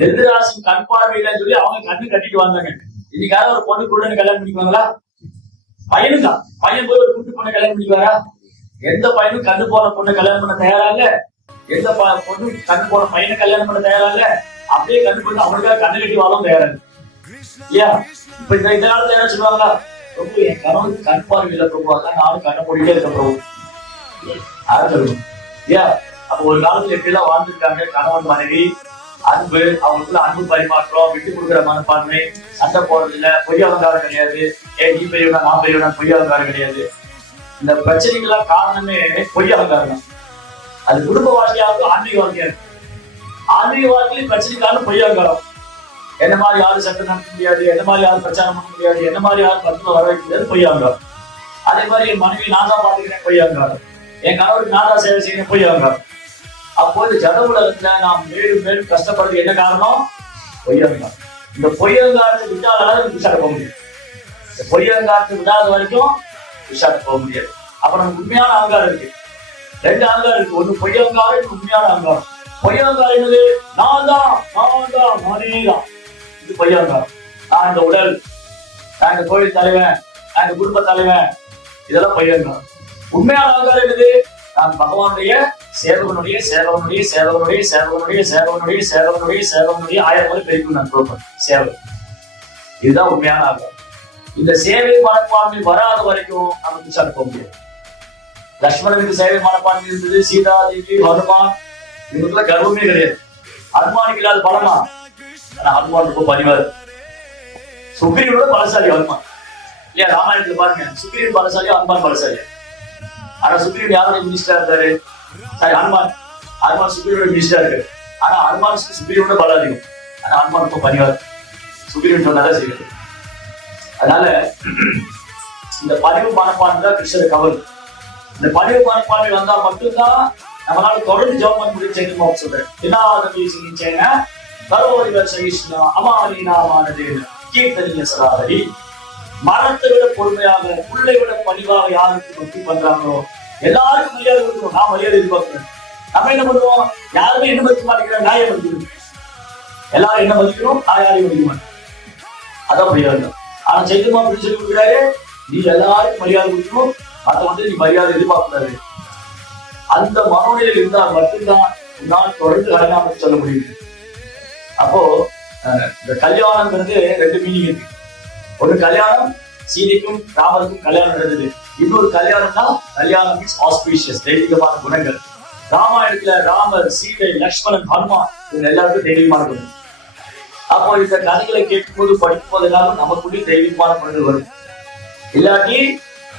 திருதராசன் கண் பார்வையிலன்னு சொல்லி அவங்க கண்ணு கட்டிட்டு வந்தாங்க. இன்னைக்காவது ஒரு பொண்ணு குள்ளன்னு கல்யாணம் பண்ணிக்குவாங்களா? பையனும் தான், பையன் போய் ஒரு குட்டி பொண்ணை கல்யாணம் பண்ணிக்குவாரா? எந்த பையனும் கண்ணு போன பொண்ணை கல்யாணம் பண்ண தயாரா இல்ல, எந்த பொண்ணு கண்ணு போன பையனை கல்யாணம் பண்ண தயாரா இல்ல. அப்படியே கண்ணு பண்ணி அவனுக்காக கண்ணு கட்டி வாழும் தயாரா இல்லையா? இப்ப இந்த காலத்துல என்ன சொல்லுவாங்களா, ரொம்ப என் கணவனுக்கு கண் பார்வையில பிரபுவாங்க, நானும் கண்ணை போட்டுட்டே இருக்க பிரபு இல்லையா? அப்ப ஒரு காலத்துல எப்படி எல்லாம் வாழ்ந்துருக்காங்க, கணவன் மனைவி அன்பு, அவங்களுக்குள்ள அன்பு பரிமாற்றம், விட்டு கொடுக்குற மனப்பான்மை, சண்டை போடுறது இல்ல, பொய் அலங்காரம் கிடையாது. ஏன் நீ பெரியவனா நான் பெரியவனா பொய் அலங்காரம் கிடையாது. இந்த பிரச்சனைகள்லாம் காரணமே பொய் அலங்காரம் தான். அது குடும்ப வாழ்க்கையாவது ஆன்மீக வாழ்க்கையா இருக்கு. ஆன்மீக வாழ்க்கையில பிரச்சனைக்கான பொய் அலங்காரம். என்ன மாதிரி யாரும் சட்டம் நடத்த முடியாது, என்ன மாதிரி யாரும் பிரச்சாரம் பண்ண முடியாது, என்ன மாதிரி யாரும் பத்துல வர வைக்க முடியாது, பொய் அலங்காரம். அதே மாதிரி என் மனைவி நான் தான் பாத்துக்கிறேன், பொய் அலங்காரம். என் கணவருக்கு நான் தான் சேவை செய்யணும், பொய் அலங்காரம். அப்போ இந்த ஜட உலகத்துல நாம் மேலும் மேலும் கஷ்டப்படுறது என்ன காரணம்? பொய்யங்காரம். இந்த பொய்யங்காரத்தை விட்டாலும் விசார போக முடியாது. இந்த பொய்யங்காரத்தை விடாத வரைக்கும் விசார போக முடியாது. அப்ப நமக்கு உண்மையான அகங்காரம் இருக்கு, 2 அகங்காரம் இருக்கு. ஒண்ணு பொய்யங்காரம், உண்மையான அகங்காரம். பொய்யங்காரம் என்னது? நான் தான் நானேதான். இது பொய்யங்காரம். நான் இந்த உடல், நான் இந்த கோயில் தலைவன், நான் இந்த குடும்ப தலைவன், இதெல்லாம் பொய்யங்காரம். உண்மையான அகங்காரம் என்னது? நான் பகவானுடைய சேவகனுடைய சேவகனுடைய சேவகனுடைய சேவகனுடைய சேவகனுடைய சேவகனுடைய சேவகனுடைய 1000 முறை பெருக்கும் நான் கொடுப்பேன் சேவை. இதுதான் உண்மையான ஆகும். இந்த சேவை மனப்பான்மை வராத வரைக்கும் நமக்கு சார் போக முடியாது. லட்சுமணனுக்கு சேவை மனப்பான்மை இருந்தது, சீதாதேவி, ஹனுமான், இவங்களுக்குள்ள கர்வமே கிடையாது. ஹனுமானுக்கு இல்லாத பலமா? ஆனா ஹனுமான் ரொம்ப பணிவார். சுக்ரீவனோட பலசாலி ஹனுமான் இல்லையா? ராமாயணத்துல பாருங்க, சுக்ரீவன் பலசாலி, ஹனுமான் பலசாலி. ஆனா சுக்ரீவன் யாரோட மினிஸ்டரா இருந்தாரு? சாரி, ஹனுமான் சுக்ரீவனோட மினிஸ்டரா இருக்கு. ஆனா ஹனுமானுக்கு சுக்ரீவனோட பலம் அதிகம். ஆனா ஹனுமான் ரொம்ப பணிவார், சுக்ரீவன் சொன்னாதான் செய்யுது. அதனால இந்த பணிவு மனப்பான்மை தான் கிருஷ்ணர் கவல். இந்த பணிவு மனப்பான்மை வந்தா மட்டும்தான் நம்மளால தொடர்ந்து ஜெபம் பண்ண முடியும். செய்யணும் சொல்றேன். மரத்தை விட பொறுமையாக, புள்ளை விட பணிவாக யாருக்கு பக்தி பண்றாங்களோ எல்லாருக்கும் மரியாதை கொடுக்கணும். நான் மரியாதை எதிர்பார்க்கிறேன். நம்ம என்ன பண்ணுவோம்? யாருமே என்ன மதிக்க மாட்டேங்கிறாங்க, நான் ஏன் மதிக்கணும்? எல்லாரும் என்ன மதிக்கணும், நான் யாரையும் மதிக்க மாட்டேன். அதான் மரியாதை. ஆனா சைத்தன்யா அப்படி சொல்லி கொடுக்குறாரு, நீ எல்லாருக்கும் மரியாதை கொடுக்கணும், அதை வந்து நீ மரியாதை எதிர்பார்க்கிறாரு. அந்த மனோநிலையில் இருந்தால் மட்டும்தான் நான் தொடர்ந்து கல்யாணம் சொல்ல முடியும். அப்போ இந்த கல்யாணம்ங்கிறது 2 மீனிங் இருக்கு. ஒரு கல்யாணம் சீதைக்கும் ராமருக்கும் கல்யாணம் நடந்தது. இன்னொரு கல்யாணம்னா கல்யாணம் மீன்ஸ் ஆஸ்பீஷியஸ், தெய்வீகமான குணங்கள். ராமாயணத்துல ராமர், சீதை, லக்ஷ்மணன், ஹனுமான் இவங்க எல்லாருக்கும் தெய்வீகமான குணம். அப்போ இந்த கதைகளை கேட்கும் போது, படிக்கும் போது எல்லாரும் நமக்குள்ளே தெய்வீகமான குணங்கள் வரும். இல்லாட்டி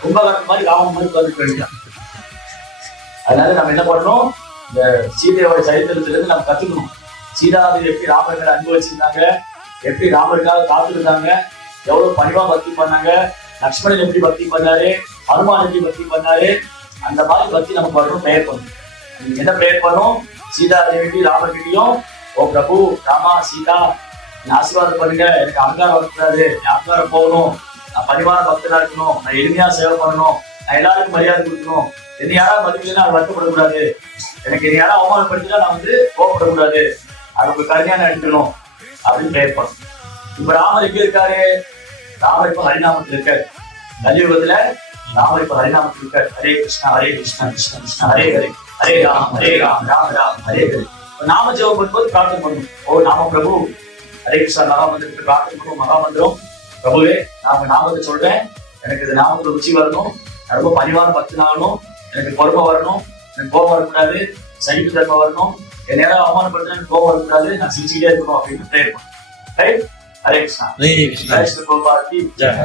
கும்பகர்ணன் மாதிரி ராமன் மாதிரி வந்து கிடைக்கலாம். அதனால நம்ம என்ன பண்ணணும்? இந்த சீதையோட சரித்திரத்துல இருந்து நம்ம கத்துக்கணும். சீதாதேவி எப்படி ராமர் மேல அன்பு வச்சிருந்தாங்க, எப்படி ராமருக்காக காத்திருந்தாங்க, எவ்வளவு பணிவா பக்தி பண்ணாங்க, லக்ஷ்மணன் எப்படி பக்தி பண்ணாரு, ஹனுமான் எப்படி பக்தி பண்ணாரு, அந்த மாதிரி பக்தி நமக்கு வரணும். ப்ரேயர் பண்ணும். நீங்க என்ன ப்ரேயர் பண்ணும்? சீதா தேவி ராமர்கிட்டையும், ஓ பிரபு ராமா சீதா ஆசீர்வாதம் பண்ணுங்க, எனக்கு அகங்காரம் வரக்கூடாது, அகங்காரம் போகணும், நான் பரிவார பக்தனா இருக்கணும், நான் எளிமையா சேவை பண்ணணும், நான் எல்லாருக்கும் மரியாதை கொடுக்கணும், என்னை யாராவது மதிக்கலைன்னா அது வருத்தப்படக்கூடாது, எனக்கு என்னை யாராவது அவமானப்படுத்தினா நான் வந்து கோவப்படக்கூடாது, அதுக்கு கருணையான எடுக்கணும் அப்படின்னு ப்ரேயர் பண்ணும். இப்ப ராமர் எங்க இருக்காரு? ராமர் இப்ப ஹரிநாமத்தில் இருக்காரு. கலியுகத்துல ராமர் இப்ப ஹரிநாமத்தில் இருக்காரு. ஹரே கிருஷ்ணா ஹரே கிருஷ்ணா கிருஷ்ண கிருஷ்ணா ஹரே ஹரே, ஹரே ராம் ராம ராம் ஹரே ஹரே. நாம ஜெபம் பண்ணும்போது பிரார்த்தனை பண்ணணும். ஓ நாம பிரபு ஹரே கிருஷ்ணா மகாமந்திரத்துக்கு பிரார்த்தனை பண்ணுவோம். மகாமந்திரம், பிரபுவே நான் நாமத்தை சொல்றேன், எனக்கு இந்த நாமத்துல ருச்சி வரணும், ரொம்ப பணிவான பக்தனாகணும், எனக்கு பொறுமை வரணும், எனக்கு கோபம் வரக்கூடாது, சகிப்பு தன்மை வரணும், என் நேரம் அவமானப்படுத்த எனக்கு கோபம் வரக்கூடாது, நான் சிரிச்சுக்கிட்டே இருக்கணும் அப்படின்னு ப்ரேயர் பண்ணும். ரைட்? ஹரே கிருஷ்ணா. ஹரே கிருஷ்ணா. ஜெய் ஸ்ரீ கோபால் கி ஜெய்.